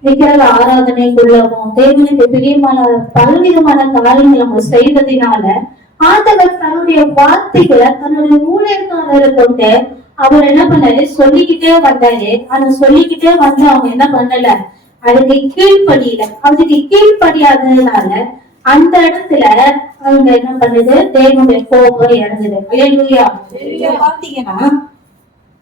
விக்கிரக ஆராதனைக்குள்ளவும் தேவனுக்கு பிரியமான பலவிதமான காரியங்கள் அவங்க செய்ததினால ஆண்டவர் தன்னுடைய வார்த்தைகளை தன்னுடைய ஊழியக்காரரை கொண்டு அவர் என்ன பண்ணாரு, சொல்லிக்கிட்டே வந்தாரு. ஆனா சொல்லிக்கிட்டே வந்து அவங்க என்ன பண்ணல, அதுக்கு கீழ்ப்படியில. அதுக்கு கீழ்ப்படியாததுனால அந்த இடத்துல அவங்க என்ன பண்ணுது, தேவனுடைய கோபம் இறங்குது. அல்லேலூயா. பாத்தீங்கன்னா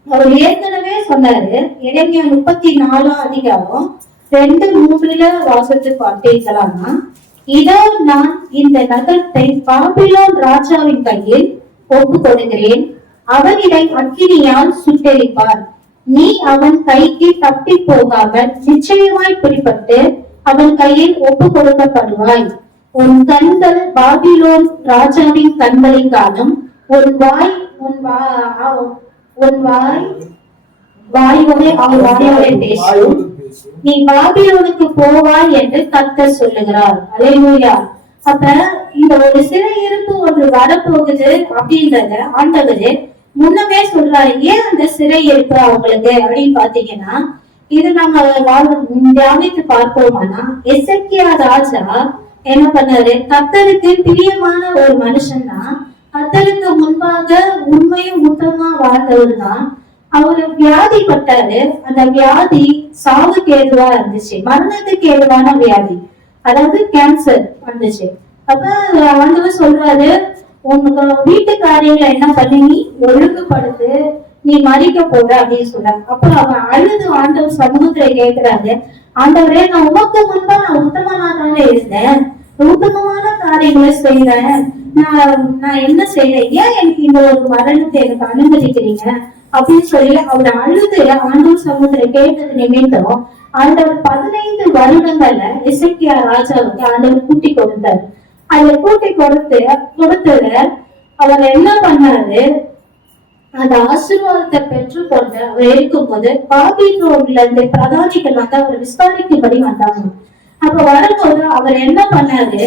அவர் ஏற்கனவே சொன்னாரு, எரேமியா 34 அதிகாரம் 2-3 வாசத்து பார்த்தீங்களான்னா, இதோ நான் இந்த நகரத்தை பாபிலோன் ராஜாவின் கையில் ஒப்பு கொடுக்கிறேன், அவன் இதை அக்கினியால் சுட்டெரிப்பார், நீ அவன் கைக்கு தப்பி போகாமல் நிச்சயமாய் பிடிபட்டு அவன் கையில் ஒப்பு கொடுக்கப்படுவாய். உன் கண்கள் பாபிலோன் ராஜாவின் கண்களை காணும், உன் வாயோட அவன் வாயோட பேசும், நீ பாபிலோனுக்கு போவாய் என்று கர்த்தர் சொல்லுகிறார். அல்லேலூயா. அப்ப இந்த ஒரு சிறையிருப்பு ஒன்று வரப்போகுது அப்படின்றத ஆண்டவரு முன்னமே சொல்றாரு. ஏன் அந்த சிறையிருப்பு அவங்களுக்கு அப்படின்னு பாத்தீங்கன்னா, இது நம்ம தியானித்து பார்ப்போம்னா, எசேக்கியா ராஜா என்ன பண்ணாரு, கர்த்தருக்கு பிரியமான ஒரு மனுஷன் தான். கர்த்தருக்கு முன்பாக உண்மையும் உத்தமா வாழ்ந்தவர் தான். அவரு வியாதிப்பட்டாரு. அந்த வியாதி சாவுக்கு ஏதுவா இருந்துச்சு, மரணத்துக்கு ஏதுவான வியாதி, அதாவது கேன்சர் வந்துச்சு. அப்ப ஆண்டவர் சொல்றாரு, உங்க வீட்டு காரியங்களை என்ன பண்ணி நீ ஒழுங்குபடுத்து, நீ மறிக்க போற அப்படின்னு சொல்றாங்க. அப்ப அவன் அழுது ஆண்டவர் சமூகத்துல கேட்கிறாரு, ஆண்டவரே நான் உமக்கு முன்பா நான் உத்தமனா தானே இருந்தேன், உத்தமமான காரியங்களை செய்யறேன், நான் என்ன செய்யறேன், ஏன் எனக்கு இந்த ஒரு மரணத்தை எனக்கு அனுமதிக்கிறீங்க அப்படின்னு சொல்லி அவர் அழுது ஆண்டவர் சமூகத்துல கேட்டது நிமித்தம் ஆண்டவர் 15 வருடங்கள்ல எசேக்கியா ராஜாவுக்கு ஆண்டவர் கூட்டி கொடுத்தார். அதை கூட்டி கொடுத்தத அவர் என்ன பண்ணாரு, அந்த ஆசீர்வாதத்தை பெற்றுக்கொண்டு அவர் இருக்கும்போது பாபிலோன்ல இந்த பிரதானிகள் வந்து அவர் விசாரிக்கும்படி வந்தாங்க. அப்ப வரும்போது அவர் என்ன பண்ணாரு,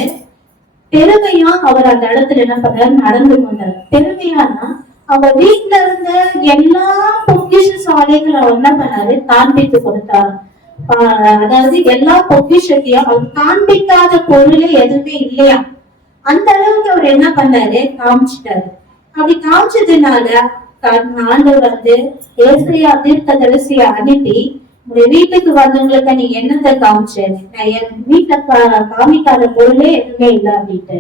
பெருமையா அவர் அந்த இடத்துல என்ன பண்ணாரு, நடந்து கொண்டார். பெருமையானா அவர் வீட்டுல இருந்த எல்லா பொக்கிஷ சாலைகளை அவர் என்ன பண்ணாரு, காண்பித்து கொடுத்தார். அதாவது எல்லா பொக்கிஷத்தையும் அவர் காண்பிக்காத பொருளே எதுவுமே இல்லையா, அந்த அளவுக்கு அவர் என்ன பண்ணாரு, காமிச்சிட்டாரு. அப்படி காமிச்சதுனால ஆண்டவர் வந்து ஏசாயா தீர்க்கதரிசியை அனுப்பி, உங்க வீட்டுக்கு வந்தவங்களுக்கு நீ என்னத்தை காமிச்சேன், நான் என் வீட்டுல காமிக்காத பொருளே எதுவுமே இல்லை அப்படின்ட்டு.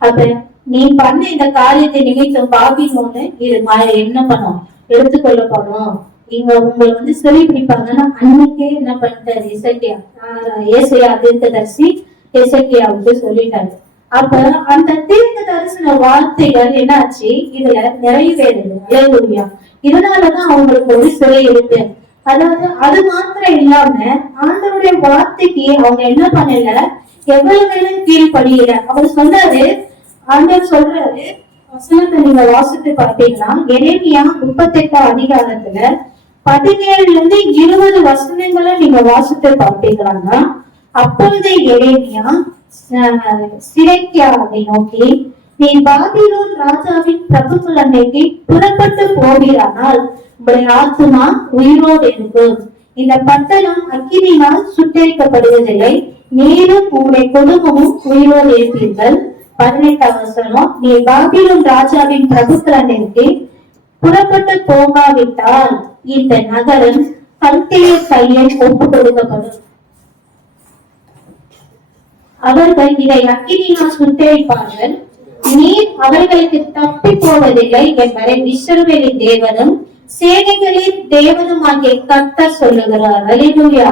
அப்ப நீ பண்ண இந்த காரியத்தை நிமித்தம் பாபிலோன்னு இது என்ன பண்ணும், எடுத்துக்கொள்ளப்படும், இங்க உங்களை வந்து சிறை பிடிப்பாங்கன்னா அன்னைக்கே என்ன பண்ணிட்டாரு ஏசாயா தீர்க்கதரிசி எசேக்கியாவுக்கு சொல்லிட்டாரு. அப்ப அந்த தீர்க்க தரிசன வார்த்தைகள் என்னாச்சு, இதுல நிறைவேறுது. அல்லேலூயா. இதனாலதான் அவங்களுக்கு ஒரு சிறை இருக்கு. அதாவது அது மாத்திரம் இல்லாம ஆண்டவருடைய வார்த்தைக்கு அவங்க என்ன பண்ணல, எவ்வளவு வேணும் கீழ்படியல. அவர் சொல்றாரு, ஆண்டவர் சொல்றாரு, வசனத்தை நீங்க வாசித்து பார்த்தீங்கன்னா எரேமியா 38 அதிகாரத்துல 17 20 வசனங்களை நீங்க வாசித்து பார்த்தீங்கன்னா, அப்பொழுது எரேமியா சிறைக்காவை நோக்கி, நீ பாபிலோன் ராஜாவின் பிரபுக்கள் அன்னைக்கு புறப்பட்டு போகிறானால் உங்களுடைய ஆத்துமா உயிரோடு இருக்கும், இந்த பட்டணம் அக்கினியினால் சுட்டரிக்கப்படுவதில்லை, நீரும் உங்களுடைய குடும்பமும் உயிரோடு இருப்பீர்கள். 18 வசனம், நீ பாபிலோன் ராஜாவின் பிரபுக்கள் அன்னைக்கு புறப்பட்டு போகாவிட்டால் இந்த நகரம் கல்தேயர் கையில் ஒப்பு கொடுக்கப்படும், அவர்கள் இதை அக்கினியினால் சுட்டரிப்பார்கள், நீர் அவர்களுக்கு தப்பி போவதில்லை என்பதை இஸ்ரவேலின் தேவனும் சேனைகளின் தேவனும் ஆகிய கர்த்தர் சொல்லுகிறார். அல்லேலூயா.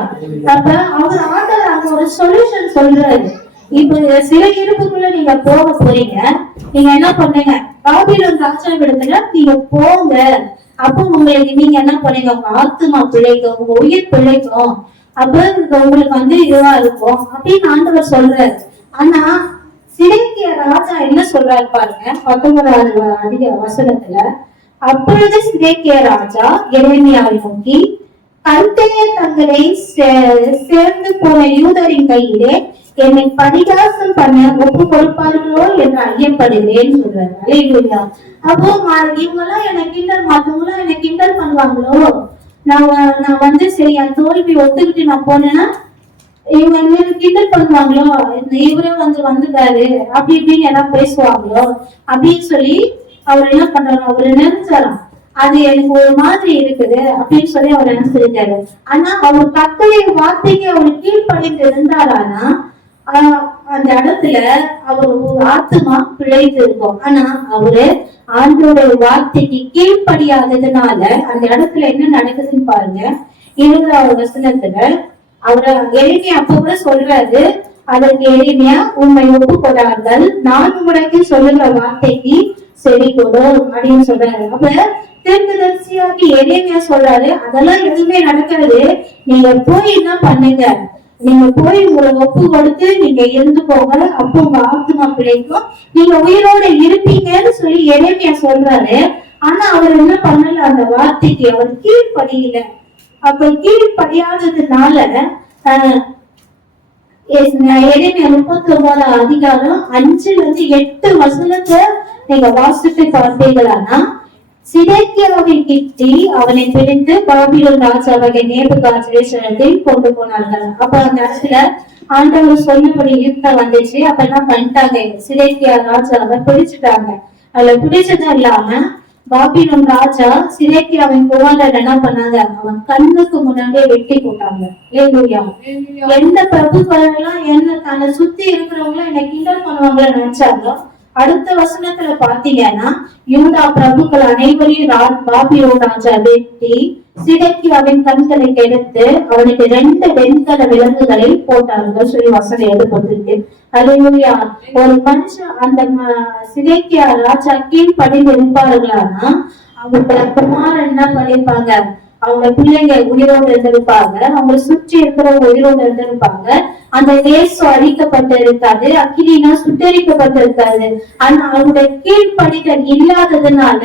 அப்ப அவர் ஆண்டவர் ஒரு சொல்யூஷன் சொல்றாரு. இப்ப சில இருப்புக்குள்ள நீங்க போக போறீங்க, நீங்க என்ன பண்ணுங்க, பாபிலோன் ராஜாவிடத்துல நீங்க போங்க, அப்ப உங்களுக்கு நீங்க என்ன பண்ணுங்க, உங்க ஆத்துமா பிழைக்கும், உங்க உயிர் பிழைக்கும், அப்ப உங்களுக்கு வந்து இதுவா இருக்கும் அப்படின்னு ஆண்டவர் சொல்றாரு. ஆனா சிறைக்கிய ராஜா என்ன சொல்றாரு பாருங்க, 19வது அதிக வசனத்துல, அப்பொழுது சிறைக்கிய ராஜா எரேமியாவை நோக்கி, கல்தேயர் தங்களை சேர்ந்து போன யூதரின் கையிலே என்னை பரிகாசம் பண்ண ஒப்பு கொடுப்பார்களோ என்று ஐயப்படுகிறேன்னு சொல்றாரு. அல்லேலூயா. அப்போ இவங்க எல்லாம் என்னை கிண்டல், மத்தவங்க எல்லாம் என்னை கிண்டல் பண்ணுவாங்களோ, நான் வந்து சரி என் தோல்வி ஒத்துக்கிட்டு நான் போனேன்னா இவங்க என்ன கிண்டல் பண்ணுவாங்களோ, இவரே வந்துட்டாரு அப்படி இப்படின்னு எல்லாம் பேசுவாங்களோ அப்படின்னு சொல்லி அவர் என்ன பண்றாரு, அவரு நினைச்சாராம், அது எனக்கு ஒரு மாதிரி இருக்குது அப்படின்னு சொல்லி அவர் நினைச்சிருக்காரு. ஆனா அவர் கர்த்தருடைய வார்த்தைக்கு அவர் கீழ்ப்படிந்து இருந்தாரானா அந்த இடத்துல அவர் ஆத்துமா பிழைத்து இருக்கும். ஆனா அவரு ஆண்டவருடைய வார்த்தைக்கு கீழ்ப்படியாததுனால அந்த இடத்துல என்ன நடக்குதுன்னு பாருங்க. 20வது வசனத்துல அவரை எளிமையா அப்ப கூட சொல்றாரு, அதற்கு எளிமையா உண்மை ஒப்பு கொடார்கள், நான் உங்களுடைய சொல்லுற வார்த்தைக்கு செவி கொடும் அப்படின்னு சொல்றாரு. அப்ப தீர்க்கதரிசியாகி எளிமையா சொல்றாரு, அதெல்லாம் எதுவுமே நடக்காது, நீங்க போய் என்ன பண்ணுங்க, நீங்க போய் உங்களை ஒப்பு கொடுத்து நீங்க இருந்து போங்க, அப்போ உங்க ஆத்மா பிழைக்கும், நீங்க உயிரோட இருப்பீங்கன்னு சொல்லி எரேமியா சொல்றாரு. ஆனா அவர் என்ன பண்ணல, அந்த வார்த்தைக்கு அவர் கீழ்ப்படியில. அப்ப கீழ்ப்படியாததுனால எரேமியா 39 அதிகாரம் 5-8 வசனத்தை நீங்க வாசித்து பார்த்தீங்களான்னா, சிதேக்கியாவின் கிட்டி அவனை பிடித்து பாபிலோன் ராஜாவாகிய நேபுகாத்நேச்சரிடத்தில் கொண்டு போனார்கள். அப்ப அந்த இடத்துல ஆண்டவர் சொன்னபடி யுத்தம் வந்துச்சு. அப்ப என்ன பண்ணிட்டாங்க, சிதேக்கியா ராஜாவை பிடிச்சிட்டாங்க. அதுல பிடிச்சதும் இல்லாம பாபிலோன் ராஜா சிதேக்கியாவின் குமாரர் என்ன பண்ணாங்க, அவன் கண்ணுக்கு முன்னாடியே வெட்டி போட்டாங்க. அல்லேலூயா. எந்த பிரபுக்கள் எல்லாம் என்ன தன்னை சுத்தி இருக்கிறவங்க என்ன கிண்டல் பண்ணுவாங்கள நினைச்சாங்க, அடுத்த வசனத்துல பாத்தீங்கன்னா யூதா பிரபுக்கள் அனைவரையும் பாபிலோன் ராஜா வெட்டி சிதேக்கியாவின் கண்களை கெடுத்து அவனுக்கு 2 வெண்கல விலங்குகளை போட்டார்கள் சொல்லி வசனம் எழுதப்பட்டிருக்கு. அல்லேலூயா. ஒரு மனுஷன் அந்த சிதேக்கியா ராஜா கீழ் படிந்து இருப்பார்களானா அவங்க குமாரன் என்ன பண்ணிருப்பாங்க, அவங்க பிள்ளைங்க உயிரோடு இருந்திருப்பாங்க, அவங்க சுற்றி இருக்கிறவங்க உயிரோடு இருந்திருப்பாங்க, அந்த தேசம் அழிக்கப்பட்டு இருக்காது, அக்கினினா சுட்டரிக்கப்பட்டிருக்காது. ஆனா அவருடைய கீழ்ப்படிதல் இல்லாததுனால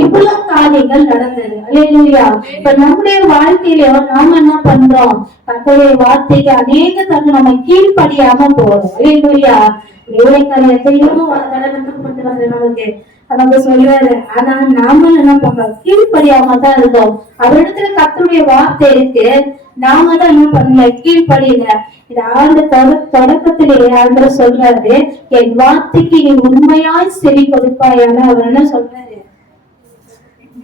இவ்வளவு காரியங்கள் நடந்தது. அல்லேலூயா. இப்ப நம்முடைய வாழ்க்கையில நாம என்ன பண்றோம், கர்த்தருடைய வார்த்தைக்கு அநேக தடவை நம்ம கீழ்ப்படியாம போறோம். அல்லேலூயா. எத்தனையோ தடவை கொண்டு வந்த நமக்கு சொல்றாரு, ஆனா நாம என்ன பண்றோம், கீழ்ப்படியாம தான் இருக்கோம். அவரிடத்துல கர்த்தருடைய வார்த்தை இருக்கு, நாம தான் என்ன பண்ணல, கீழ்ப்படியில. இது ஆண்டு தொடக்கத்திலே ஆண்டு சொல்றாரு, என் வார்த்தைக்கு நீ உண்மையாய் செவி கொடுப்பாயான. அவர் என்ன சொல்றாரு,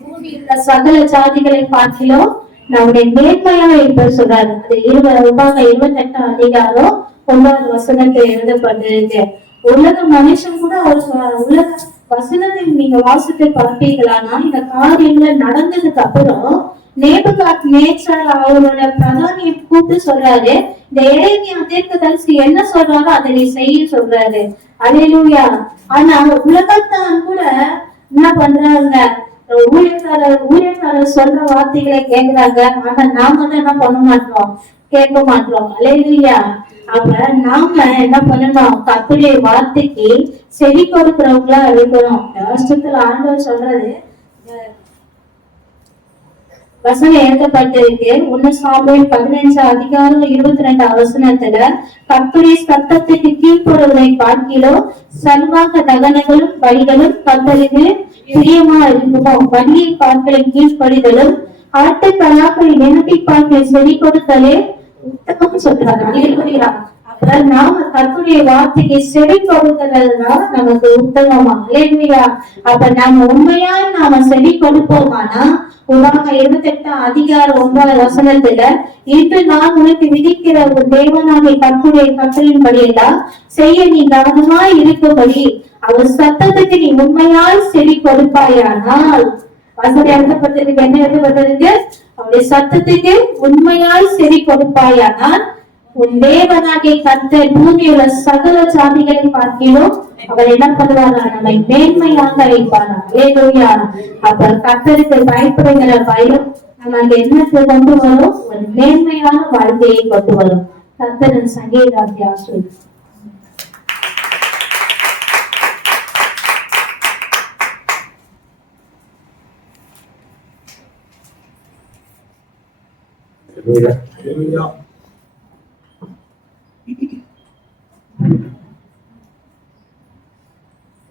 பூமியில் சகல ஜாதிகளை பார்க்கிலும் நம்முடைய மேன்மையா இருப்ப சொல்றாரு. அது 28 அதிகாரம் 9 வசனத்தில் எழுதப்பட்டிருக்கு. உலக மனுஷன் கூட அவர் உலக வசனத்தை நீங்க வாசித்து பார்த்தீங்களானா இந்த காரியங்கள் நடந்ததுக்கு அப்புறம் நேபுகாத் நேச்சார் அவரோட பிரதானியை கூப்பிட்டு சொல்றாரு, இந்த எரேமியா தீர்க்கதரிசி என்ன சொல்றாரோ அதை நீ செய்ய சொல்றாரு. அல்லேலூயா. ஆனா உலகத்தான் கூட என்ன பண்றாங்க, ஊழியக்காரர் சொல்ற வார்த்தைகளை கேட்கிறாங்க, ஆனா நாம தான் என்ன பண்ண மாட்டோம், கேட்க மாட்டோம். அல்லேலூயா. அப்ப நாம என்ன பண்ணணும், கர்த்தருடைய வார்த்தைக்கு செவி கொடுக்கிறவங்களா இருக்கணும். வருஷத்துல ஆண்டவர் சொல்றது வசனம் எழுதப்பட்டிருக்கு. 1 சாமுவேல் 15 அதிகாரம் 22 வசனத்துல கர்த்தருடைய சத்தத்துக்கு கீழ்ப்படுவதை பார்க்கிலும் சர்வாக தகனங்களும் பலிகளும் கர்த்தருக்கு பிரியமா இருக்குமோ, பலியை பார்க்கலை கீழ்ப்படிதலும் ஆட்டு கலாக்களை எண்ணத்தை பார்க்க செவி கொடுத்தலே உத்தமம் சொல்றாங்க. அப்ப நாம கர்த்தருடைய வார்த்தைக்கு செவி கொடுக்கிறதுனால நமக்கு உத்தமமா. இல்லையா? அப்ப நாம உண்மையா நாம செவி கொடுப்போமானா உதாரணம் 28 அதிகாரம் 9 வசனத்துல, இன்று நான் உனக்கு விதிக்கிற ஒரு தேவனாகிய கர்த்தருடைய கட்டளையின்படி எல்லாம் செய்ய நீ கவனமாய் இருக்கும்படி அவர் சத்தத்துக்கு நீ உண்மையாய் செவி கொடுப்பாயானால். வசனம் எழுதப்பட்டிருக்கு, என்ன எழுதப்பட்டிருக்கு, அவருடைய சத்தத்துக்கு உண்மையாய் செவி கொடுப்பாயானால் உன் தேவனாகிய கர்த்தர் பூமியுள்ள சகல ஜாதிகளை பார்க்கிலும் அவர் என்ன பண்ணுவாரா, நம்மை மேன்மையாக வைப்பாரா. அல்லேலூயா. அப்ப கர்த்தருக்கு பயப்படுகிற பயம் நமக்கு என்னத்தை கொண்டு வரும், ஒரு மேன்மையான வாழ்க்கையை கொண்டு வரும். கர்த்தரின் சங்கீதாத்தி ஆசிரியர்.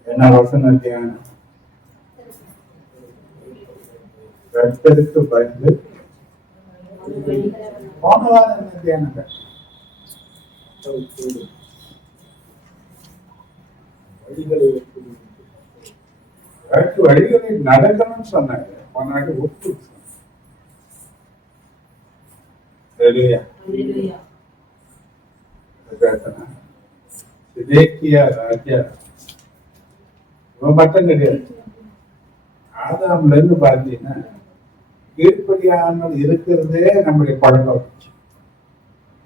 என்ன வசனம் தியானம், கர்த்தருக்கு பயந்து போனவாரம் என்ன தியானங்க, வழிகளை நடக்கணும்னு சொன்னாங்க. போனாடி ஒப்பு சிதேக்கியா ராஜா இவன் மட்டும் கிடையாது. ஆதாம்ல இருந்து பார்த்தீங்கன்னா கீழ்ப்படியாமல் இருக்கிறதே நம்முடைய பழக்கம்.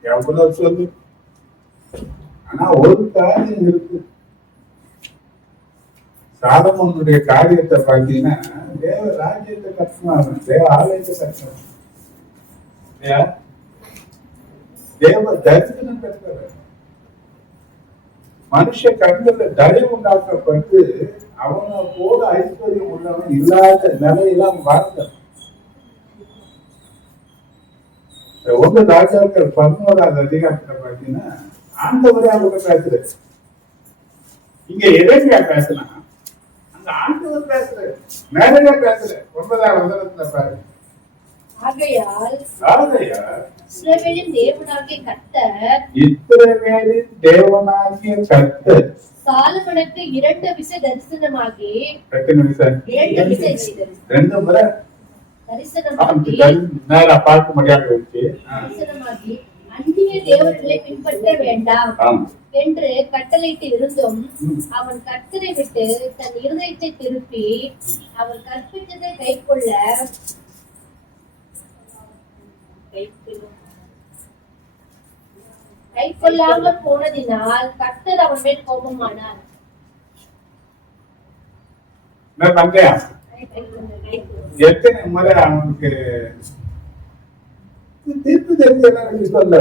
எவ்வளவு சொல்லு, ஆனா ஒரு காரியம் இருக்கு. சாலமோனுடைய காரியத்தை பார்த்தீங்கன்னா தேவ ராஜ்யத்தை கட்டணும், தேவ ஆலயத்தை கட்டணும், தேவ தரிசனம் பெற்ற மனுஷ கண்களை தடை உண்டாக்கப்பட்டு அவனை போல ஐஸ்வர்யம் உள்ளவன் இல்லாத நிலையெல்லாம் வாழ்ந்தான். 1 ராஜாக்கள் 11வது அதிகாரத்தை பார்த்தீங்கன்னா ஆண்டவரே அவங்க பேசுற, இங்க எரேமியா பேசலாம், அங்க ஆண்டவர் பேசுற, நேரடியா பேசுற. 9வது வசனத்துல பாருங்க, ஆகையால் இஸ்ரவேலின் தேவனாகிய கர்த்தர் சாலமனுக்கு 2 விசை தரிசனமாகி ரெண்டு முறை தரிசனமாகி நேரா பார்க்க முடியாத வச்சு தரிசனமாகி அந்நிய தேவர்களை பின்பற்ற வேண்டாம் என்று கட்டளையிட்டு இருந்தும் அவன் கர்த்தரை விட்டு தன் இருதயத்தை திருப்பி அவர் கற்பித்ததை கைக்கொள்ளாமல் போனதினால் கர்த்தர் அவன் மேல் கோபமானார். எத்தனை முறை அவனுக்கு தீர்ப்பு தெரிஞ்சு சொல்ல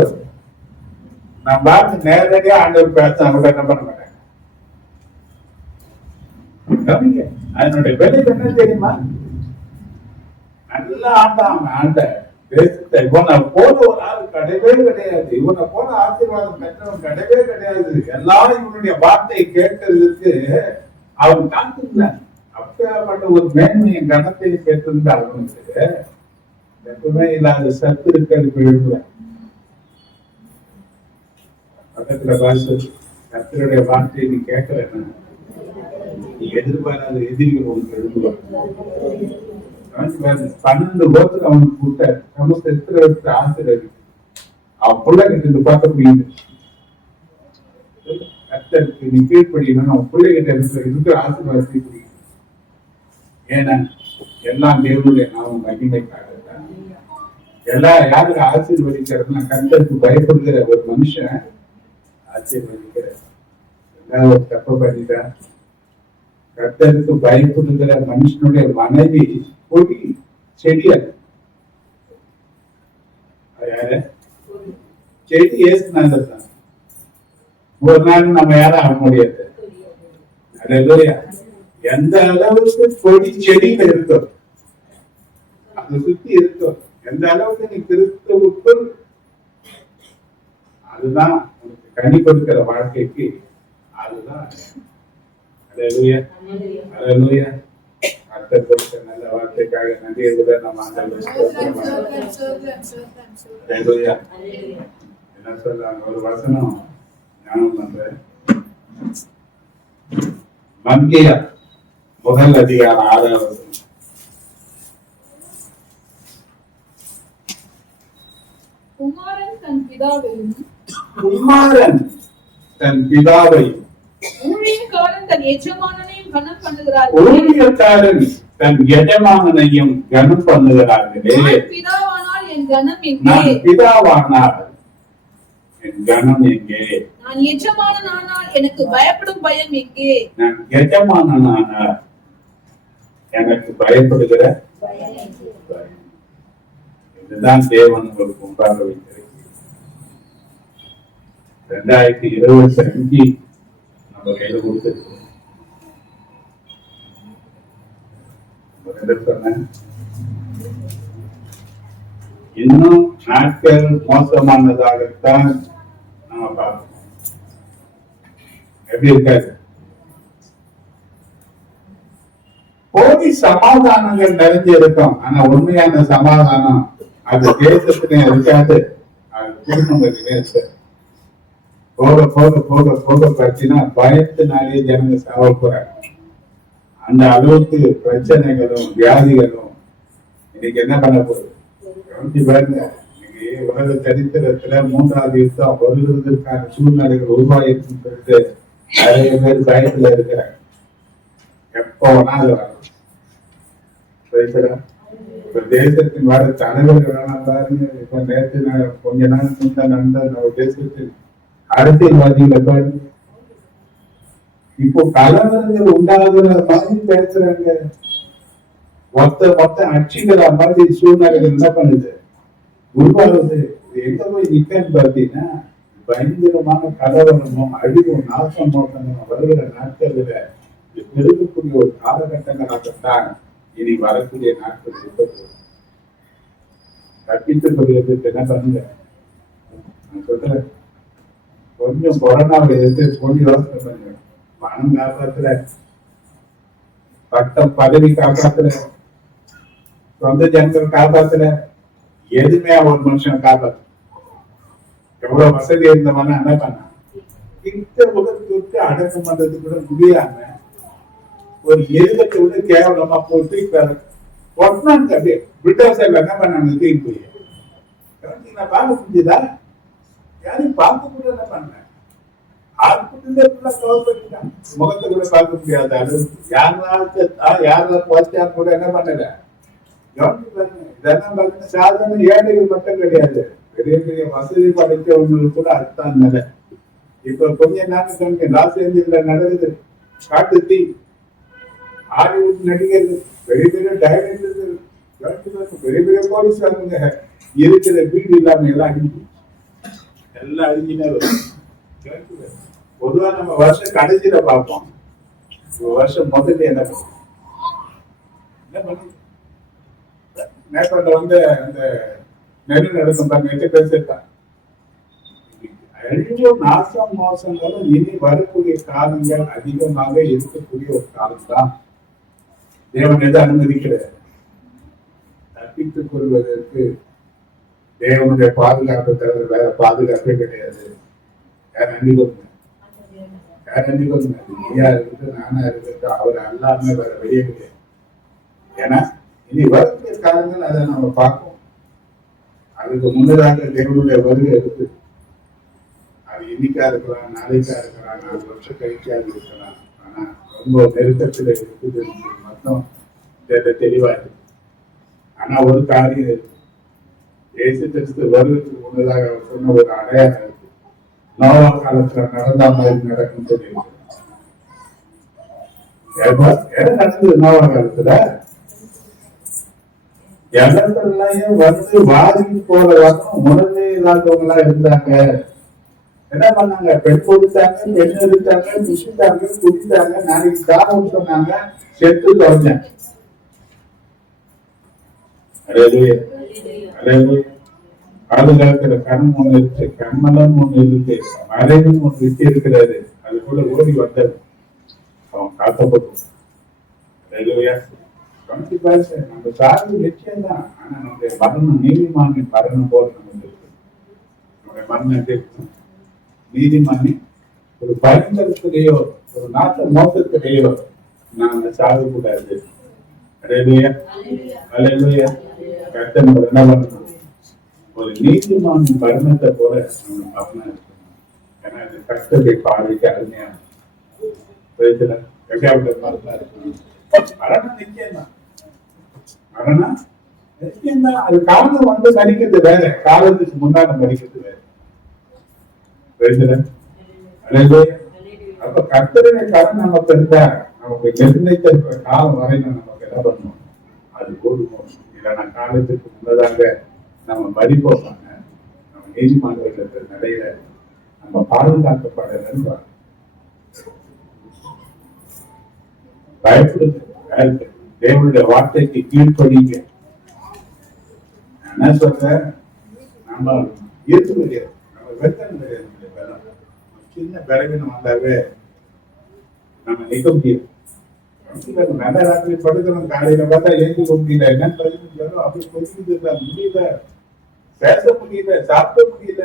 நான் பார்த்து நேரடியா ஆண்டவர் பேச அவங்க என்ன பண்ண மாட்டாங்க. அதனுடைய விலை என்ன தெரியுமா? நல்லா ஆண்டான் ஆண்ட பேச இவனை போல ஒரு ஆள் கிடையவே கிடையாது. இவனை போல ஆசீர்வாதம் பெற்றவன் கிடையவே கிடையாது. எல்லாரும் இவனுடைய வார்த்தையை கேட்கறதுக்கு அவன் காத்துருந்தான். அப்படியாப்பட்ட ஒரு மேன்மையை கனத்தை பெற்றிருந்த அவனுக்கு எப்பவுமே இல்லாத சத்து இருக்கிறது எழுதுவேன். பக்கத்துல பாசு கர்த்தருடைய வார்த்தையை நீ கேட்கலன்னா நீ எதிர்பாராத எதிரிகள் உனக்கு எழுதுவான். 12 கோத்துல அவனுக்கு கூட்ட சமஸ்த எத்திர ஆசிரியர் அவன் பிள்ளைகிட்ட பார்க்க புரியுது. கர்த்தருக்கு நீ கீழ்ப்படினா அவன் பிள்ளைகிட்ட இருக்கிற ஆசீர்வாதத்தை புரியுது. ஏன்னா எல்லாம் தேவனுடைய நாமம் மகிமைக்காக எல்லாம் யாருக்கு ஆசீர்வதிக்கிறதுனா கர்த்தருக்கு பயப்படுகிற ஒரு மனுஷன் ஆசீர்வதிக்கிற ஒரு தப்பு பண்ணிட்டா. கர்த்தருக்கு பயப்படுகிற மனுஷனுடைய மனைவி கொடி செடியல் யாரு செடி ஏசுனாங்க. ஒரு நாள் நம்ம யாரும் ஆக முடியாது. அல்லேலூயா. எந்த அளவுக்கு கொடி செடியில இருக்கும் அதை சுத்தி இருக்கும், எந்த அளவுக்கு நீ கிறிஸ்துவுக்குள் அதுதான் உனக்கு கனி கொடுக்கிற வாழ்க்கைக்கு அதுதான். அல்லேலூயா அல்லேலூயா. கர்த்தர் கொடுத்த நல்ல வார்த்தைக்காக நன்றி எழுத நம்ம அல்லேலூயா. என்ன சொல்றாங்க ஒரு வசனம் ஞானம் பண்ற மத்திய முதல் அதிகாரம் 6வது வசனம். குமாரன் தன் பிதாவையும் ஊழியக்காரன் தன் எஜமானனையும் கனம் பண்ணுகிறார்களே. பிதாவானால் என் கனம் எங்கே? நான் எஜமானனானால் எனக்கு பயப்படும் பயம் எங்கே? நான் எஜமானனானால் எனக்கு பயப்படுகிற இதுதான் தேவன் உங்களுக்கு உண்டாக வைத்திருக்கிறது. 2025 நம்ம கையில கொடுத்திருக்கோம். சொன்னேன் இன்னும் நாட்கள் மோசமானதாகத்தான் நம்ம பார்க்கணும். எப்படி இருக்காது? போலி சமாதானங்கள் நிறைஞ்சு இருக்கும். ஆனா உண்மையான சமாதானம் அது தேசத்திலே இருக்காது, அது குடும்பங்களிலே இருக்காது. போக போக போக போக பார்த்தீங்கன்னா பயத்தினாலே ஜனங்க சாவ போறாங்க. அந்த அளவுக்கு பிரச்சனைகளும் வியாதிகளும் இன்னைக்கு என்ன பண்ண போகுது பாருங்க. இன்னைக்கு உலக சரித்திரத்துல 3வது யுத்தம் வருவதற்கான சூழ்நிலைகள் உருவாயிருக்குன்னு சொல்லிட்டு நிறைய பேர் பயத்துல இருக்கிறாங்க. எப்போ வேணாலும் வரலாம். இப்ப தேசத்தின் வர தலைவர்கள் பாருங்க. இப்ப நேற்று கொஞ்ச நாள் முன்ன நடந்த நம்ம தேசத்தில் அரசியல்வாதிகளை பாருங்க. இப்போ கலவரங்கள் உண்டாகுற மாதிரி பேசுறாங்க. மொத்த அட்சிகள் மாதிரி சூழ்நிலைகள் என்ன பண்ணுது உருவாகுது. எங்க போய் நிக்கன்னு பாத்தீங்கன்னா பயங்கரமான கலவரமும் அழிவும் நாசம் மோசமும் வருகிற நாட்களில் இருக்கக்கூடிய ஒரு காலகட்டங்களாகத்தான் இனி வரக்கூடிய நாட்கள் இருப்பது. தப்பித்துக் கொள்வதற்கு என்ன பண்ணுங்க நான் சொல்றேன். கொஞ்சம் கொரோனாவை எடுத்து சொல்லி யோசனை பண்ணுங்க. பணம் காப்பாத்துல, பட்டம் பதவி காப்பாத்துல, சொந்த ஜனங்கள் காப்பாத்துல, எதுவுமே ஒரு மனுஷனை காப்பாத்து. எவ்வளவு வசதி இருந்தவன என்ன பண்ண கிட்ட உலகத்துக்கு அடக்கம் பண்றது கூட முடியாம ஒரு எருகத்தை விட கேவலமா போட்டு கொட்டாங்க. அப்படியே பிரிட்டிஷ் என்ன பண்ணாங்க தீர்ப்பு போய் நான் பார்க்க முடிஞ்சதா? யாரையும் பார்க்க கூட என்ன பண்ணேன் முகத்தை கூட பார்க்க முடியாத அளவுக்கு யாராவது வச்சா கூட என்ன பண்ணல. இதெல்லாம் பாத்தீங்கன்னா சாதாரண ஏழைகள் மட்டும் கிடையாது, பெரிய பெரிய வசதி படைத்தவங்களுக்கு கூட அதுதான் நிலை. இப்ப கொஞ்ச நேரம் லாஸ் ஏஞ்சல்ஸ்ல நடக்குது காட்டு தீ. ஹாலிவுட் நடிகர்கள், பெரிய பெரிய டைரக்டர்கள், பெரிய பெரிய போலீஸ்காரங்க இருக்கிற வீடு இல்லாம எல்லாம் அழிஞ்சினே வரும். பொதுவா நம்ம வருஷம் கடைசியில பார்ப்போம், வருஷம் முதல்ல என்ன பண்ணி நேபாள வந்து அந்த நெல் நடக்கும் பாருங்க, 8 பேர் சேர்த்தான். அழிவு நாசம் மோசங்களும் இனி வரக்கூடிய காலங்கள் அதிகமாக இருக்கக்கூடிய ஒரு காலம் தான். தேவன் எதை அனுமதிக்கிறார்? தப்பித்துக் கொள்வதற்கு தேவனுடைய பாதுகாப்பு தவிர வேற பாதுகாப்பே கிடையாது. யார் நன்றி கொள்ளுங்க, யார் நன்றி கொள்ளுங்க. நீயா இருக்கட்டும், நானா இருக்கட்டும், அவர் அல்லாம வேற வெளியே கிடையாது. ஏன்னா இனி வரக்கூடிய காலங்கள் அதை நம்ம பார்ப்போம். அதுக்கு முன்னதாக தேவனுடைய வருகை இருக்கு. அது இன்னைக்கா இருக்கலாம், நாளைக்கா இருக்கலாம், 4 வருஷம் கழிச்சாக இருக்கலாம். ஆனா ரொம்ப நெருக்கத்துல இருக்குது மொத்தம் தெளிவா இருக்கு. ஆனா ஒரு காரியம் இருக்கு, இயேசு கிறிஸ்து வருவதற்கு முன்னதாக அவர் சொன்ன ஒரு அடையாளம் இருக்கு. நோவா காலத்துல நடந்த மாதிரி நடக்கும் சொல்லியிருக்கிறார். நடந்தது நோவா காலத்துல இடத்துலயும் வந்து வாதிட்டு போற வரணும் உணர்வே இல்லாதவங்களா இருந்தாங்க. என்ன பண்ணாங்க? பெண் கொடுத்தாங்க, பெண் எடுத்தாங்க, மிஷிட்டாங்க, குடித்தாங்க, நாளைக்கு காரணம் சொன்னாங்க, செத்து தொலைஞ்சாங்க. பாதுகாக்கிற கண் ஒண்ணு இருக்கு, கண்மலம் ஒண்ணு இருக்கு, மறைவும் ஒண்ணு விட்டு இருக்கிறாரு. அது கூட ஓடி வந்தது, அவன் காத்தப்படும். நம்ம சார்பு நிச்சயம் தான். ஆனா நம்முடைய மரணம் நீதிமானின் மரணம் போல நமக்கு இருக்கு. நம்முடைய மரணம் எப்படி இருக்கும்? நீதிமானி ஒரு பயங்கரத்திலேயோ ஒரு நாட்டு மோசத்திலேயோ நாங்க சாக கூடாது. கர்த்தன் என்ன பண்ணணும்? ஒரு நீதிமானின் மரணத்தை போல நம்ம மரணம் இருக்கணும். ஏன்னா அது கர்த்தருடைய பார்வைக்கு அருமையா மரணம் இருக்கணும். மரணம் நிச்சயம் தான், மரணம் நிச்சயம் தான். அது காலம் வந்து மறிக்கிறது வேற, காலத்துக்கு முன்னாடி மறிக்கிறது வேற. அப்ப கர்த்தருடைய கடன் நமக்கு இருந்தா நமக்கு நிர்ணயித்த காலம் வரையில நமக்கு என்ன பண்ணணும்? அது போடுவோம். இல்லைன்னா காலத்துக்கு முன்னதாக நம்ம மறிப்போம். நம்ம நீதிமன்றத்திற்கு நடையில நம்ம பாதுகாக்கப்பட பயப்படுது. தேவனுடைய வார்த்தைக்கு கீழ்ப்படிங்க. என்ன சொல்றேன்? நம்ம ஈர்த்து முடியாது, நம்ம வெத்தனம் கிடையாது. சின்ன பலவீனம் வந்தாவே நம்ம நிற்க முடியும். நல்ல ராத்திரி படுக்கணும், காலையில பார்த்தா ஏற்றி முடியல, என்ன பதினஞ்சாலும் அப்படி கொஞ்சம் முடியல, பேச முடியல, சாப்பிட முடியல.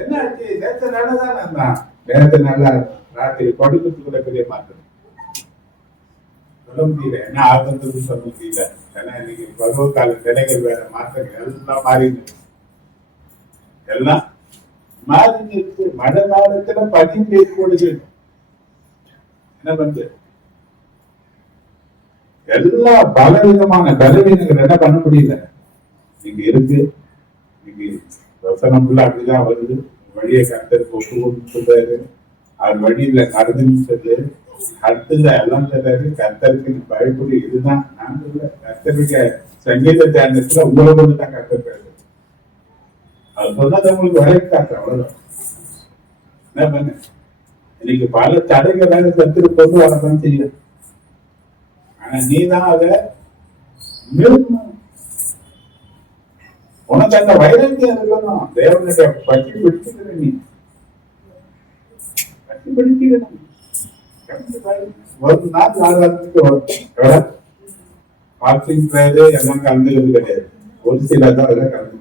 என்ன ஆச்சு? நேற்று நல்லதான் இருந்தான், நேற்று நல்லா ராத்திரி படுக்கிறதுக்குள்ள பெரிய மாற்றம் சொல்ல முடியல. என்ன ஆகுதுன்னு சொல்ல முடியல. ஏன்னா இன்னைக்கு பருவகால நிலைகள் வேற, மாற்றங்கள் எல்லாம் மாறிடுச்சு, எல்லாம் மாறிடுச்சு. மழை காலத்துல பனி பெய்து என்ன பண்றது? எல்லா பலவிதமான பலவீனங்கள் என்ன பண்ண முடியல. இங்க இருக்கு, இன்னைக்கு வசனம் ஃபுல்லா அப்படிதான் வருது. வழியை கர்த்தருக்கு ஒப்பு சொல்றாரு, அது வழியில நடந்துன்னு சொல்லு, அடுத்தது எல்லாம் சொல்றாரு. கர்த்தருக்கு பயப்படி. இதுதான் நான் சொல்ல, கர்த்தருடைய சங்கீத தியானத்துல உங்களை கொண்டு தான் கர்த்தர் பேசுறது. அது சொன்னது உங்களுக்கு வரைக்கும் காட்டு, அவ்வளவுதான். என்ன பண்ண? இன்னைக்கு பல தடைகளாக கர்த்தர் கொண்டு வரதான் செய்ய. ஆனா நீதான் அதை நிறுத்தணும். உனக்கு அந்த வைராக்கியம் இருக்கணும். தேவனுடைய பற்றி பிடிச்சுக்கிற, நீ பற்றி பிடிச்சுக்கணும். ஒரு நாள் ஆதாரத்துக்கு வரும் பாசிங் எல்லாம் கலந்துக்கிறது கிடையாது. ஒரு சிலதான் அதெல்லாம் கலந்துக்கிறது.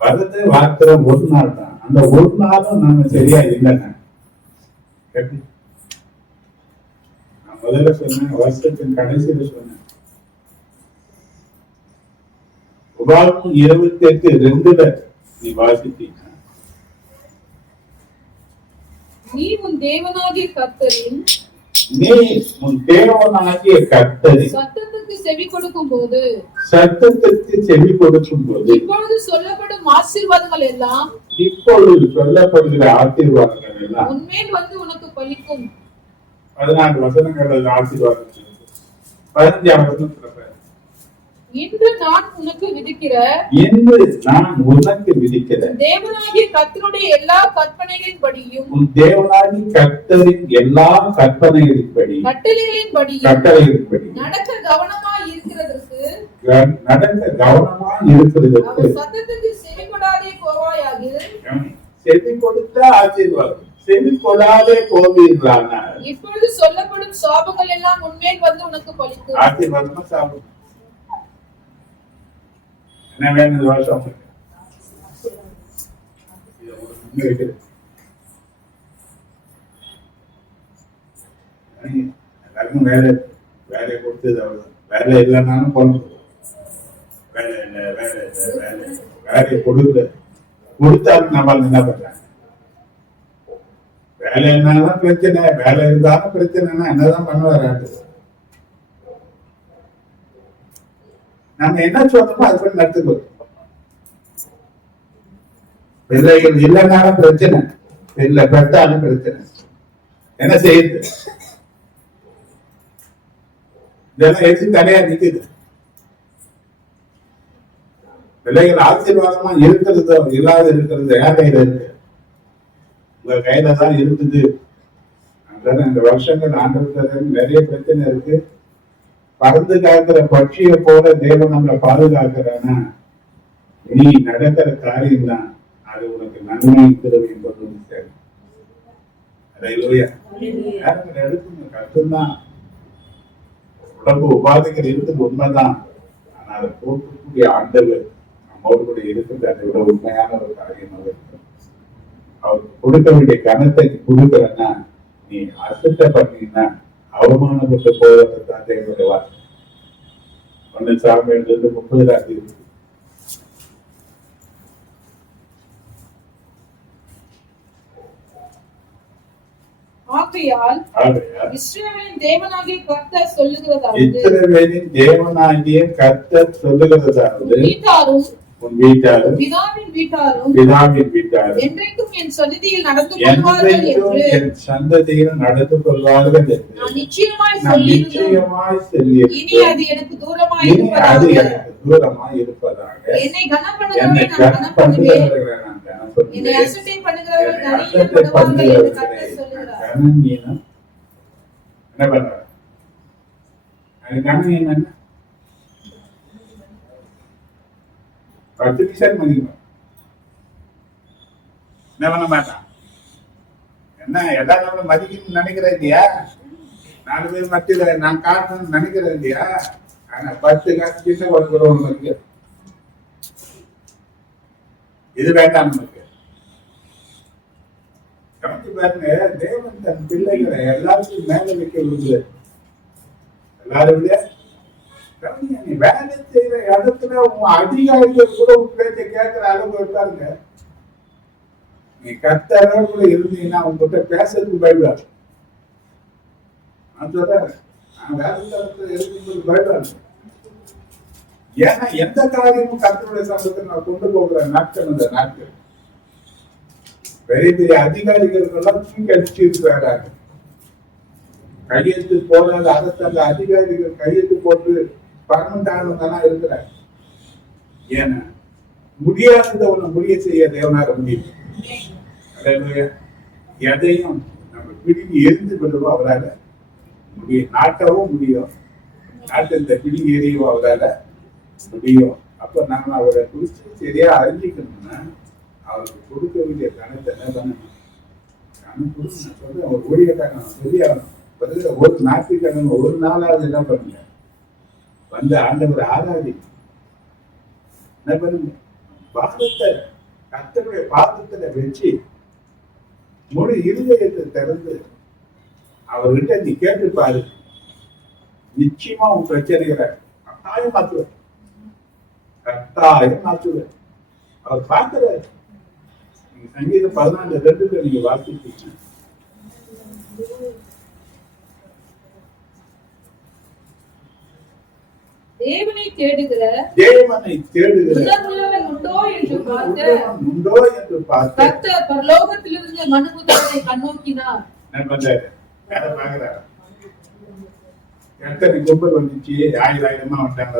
வர்றது வார்த்தை ஒரு நாள் தான். அந்த ஒரு நாளும் நம்ம சரியா இல்லைன்னா எப்படி? நான் முதல்ல சொன்னேன், வருஷத்தின் கடைசியில சொன்னேன். உபாகமம் 28:2 நீ வாசித்தீங்க. நீ உன் தேவனாகிய கர்த்தரின் நீ உன் தேவனாகிய கர்த்தரின் சத்தத்துக்கு செவி கொடுக்கும் போது சத்தத்திற்கு செவி கொடுக்கும் போது இப்பொழுது சொல்லப்படும் ஆசீர்வாதங்கள் எல்லாம் இப்பொழுது சொல்லப்படுகிற ஆசீர்வாதங்கள் எல்லாம் உன்மேல் வந்து உனக்கு பலிக்கும். 14 வசனங்கள் ஆசீர்வாதம். 15 வசனத்துல இன்று நான் உனக்கு விதிக்கிற என்று நான் உனக்கு விதிக்கிற தேவனாகிய கர்த்தருடைய எல்லா கற்பனைகளின்படியும் உன் தேவனாகி கர்த்தரின் எல்லா கற்பனைகளின்படி கட்டளைகளின்படி நடக்க கவனமாய் இருக்கிறதற்கு நடக்க கவனமாய் இருக்கிறதற்கு அவர் சத்தத்துக்கு செவி கொடாதே போவாயாக. செவி கொடுத்த ஆசீர்வாதம், செவி கொடாதே போவீர்களானால் இப்பொழுது சொல்லப்படும் சாபங்கள் எல்லாம் உன்மேல் வந்து உனக்கு பலிக்கும். ஆசீர்வாதமா சாப்பிடும். என்ன வேணும் இந்த வருஷம்? எல்லாருக்கும் வேலையை கொடுத்தது அவ்வளவுதான். வேலை இல்லைன்னாலும் கொண்டு வேலையை கொடுத்தாலும் நம்ம என்ன பண்றாங்க? வேலை இருந்தாலும் பிரச்சனை, வேலை இருந்தாலும் பிரச்சனைனா என்னதான் பண்ணுவாரு? நம்ம என்ன சொல்றோமோ அது பண்ணி நடத்துக்கணும். பிள்ளைகள் இல்லைனாலும் பிரச்சனை, பிள்ளை பெற்றாலும் பிரச்சனை. என்ன செய்யுது? இதெல்லாம் எது தடையா நிக்குது? பிள்ளைகள் ஆசீர்வாதமா இருக்கிறதோ இல்லாத இருக்கிறது யார் கையில இருக்கு? உங்க கையில தான் இருக்குது. இந்த வருஷங்கள் ஆண்டு நிறைய பிரச்சனை இருக்கு. பறந்து காக்கிற பட்சியை போல தேவன் நம்மளை பாதுகாக்கிறானா, நீ நடக்கிற காரியம் தான் அது உனக்கு நன்மை தரும் என்பது சரி. எடுக்கணும், கஷ்டம்தான். உடம்பு உபாதைகள் இருக்குது உண்மைதான். ஆனா அதை போக்கக்கூடிய ஆண்டவர் நம்மோடு கூட இருக்குது. அதை விட உண்மையான ஒரு காரியம் அவர் அவருக்கு கொடுக்க வேண்டிய கனத்தை கொடுக்கிறன்னா, நீ அசட்ட பண்ணீங்கன்னா அவமானப்பட்டு போவதற்காக தேவனுடைய வார்த்தை. 1 சாமுவேல் 30 ஆகையால் இஸ்ரவேலின் தேவனாகிய கர்த்தர் சொல்லுகிறதாவது உன் வீட்டாரும் பிதாவின் வீட்டாரும் என்றைக்கும் என் சந்ததியில் நடந்து கொள்வார்கள் என்று நான் நிச்சயமாய் சொல்லியிருக்கிறேன். இனி அது எனக்கு தூரமாய் இருப்பதாக. என்னை கனம் பண்ணுகிறவர்களை நான் கனம் பண்ணுவேன். என்னை அசட்டை பண்ணுகிறவர்கள் கனப்படுவார்கள் என்று கர்த்தர் சொல்லுகிறார். என்ன பண்றாங்க? அது கனம் என்ன? 10 நிமிஷம் மதிக்கணும். என்ன பண்ண மாட்டான்? என்ன எல்லாரும் மதிக்கணும்னு நினைக்கிறேன் இல்லையா? 4 பேர் மத்தியில நான் காட்டணும்னு நினைக்கிறேன் இல்லையா? ஆனா 10 காசு கிட்ட கொடுக்குறோம் நமக்கு. இது வேண்டாம் நமக்கு. கவனித்து பாருங்க, தேவன் தன் பிள்ளைகளை எல்லாருக்கும் மேல வைக்க விரும்புது. எல்லாரும் இல்லையா? நீ வேலை செய்யற இடத்துல உங்க அதிகாரிகள் கூட உங்க பேச்ச கேட்கிற அளவு இருக்காருங்க. நீ கர்த்தரோட இருந்தீங்கன்னா உங்ககிட்ட பேசுறதுக்கு பயப்படாது. நான் சொல்றேன், நான் வேலை தரத்துல இருக்கும்போது பயப்படாது. ஏன்னா எந்த காரியமும் கர்த்தருடைய சம்பளத்தை நான் கொண்டு போகிற நாட்கள் அந்த நாட்கள் பெரிய பெரிய அதிகாரிகள் எல்லாம் தூக்கி அடிச்சு இருக்கிறாங்க. கையெழுத்து போடாத அரசாங்க அதிகாரிகள் கையெழுத்து போட்டு பர்மனன்ட் ஆனவங்கெல்லாம் இருக்கிறாங்க. ஏன்னா முடியாதவனை முடிய செய்ய தேவனால முடியும். எதையும் நம்ம பிடிங்கி எரிந்து கொள்ளவோ அவரால முடியும். நாட்டவும் முடியும், நாட்டை இந்த பிடிங்கி எறியவோ அவரால முடியும். அப்ப நாம அவரை குறிச்சு சரியா அறிஞ்சிக்கணும்னா அவருக்கு கொடுக்க வேண்டிய கணத்தை என்ன பண்ணணும்? கணக்கு கொடுத்து நான் சொல்றேன், ஒரு ஊழியக்காரன் சரியாகணும். ஒரு ஞாயிற்றுக்கிழமை ஒரு நாளாவது என்ன பண்ணுங்க, வந்து ஆண்டவர் ஆராதி என்ன பண்ணுங்க, பாதத்தை கர்த்தருடைய பாதத்துல வச்சு முழு இருதயத்தை திறந்து அவர்கிட்ட நீ கேட்டு பாரு, நிச்சயமா உன் பிரச்சனைகளை கட்டாயம் மாத்துவார், கட்டாயம் மாத்துவார். அவர் பார்க்கிறார். நீங்க சங்கீதம் 14:2 நீங்க வாசிச்சீங்க. தேவனை தேடுகிற உணர்வுள்ளவன் உண்டோ என்று பார்த்து கர்த்தர் பரலோகத்திலிருந்து மனுபுத்திரனை கண்ணோக்கினார். எத்தனை கும்பல் வந்துச்சு, ஆயிரமா வந்தாங்க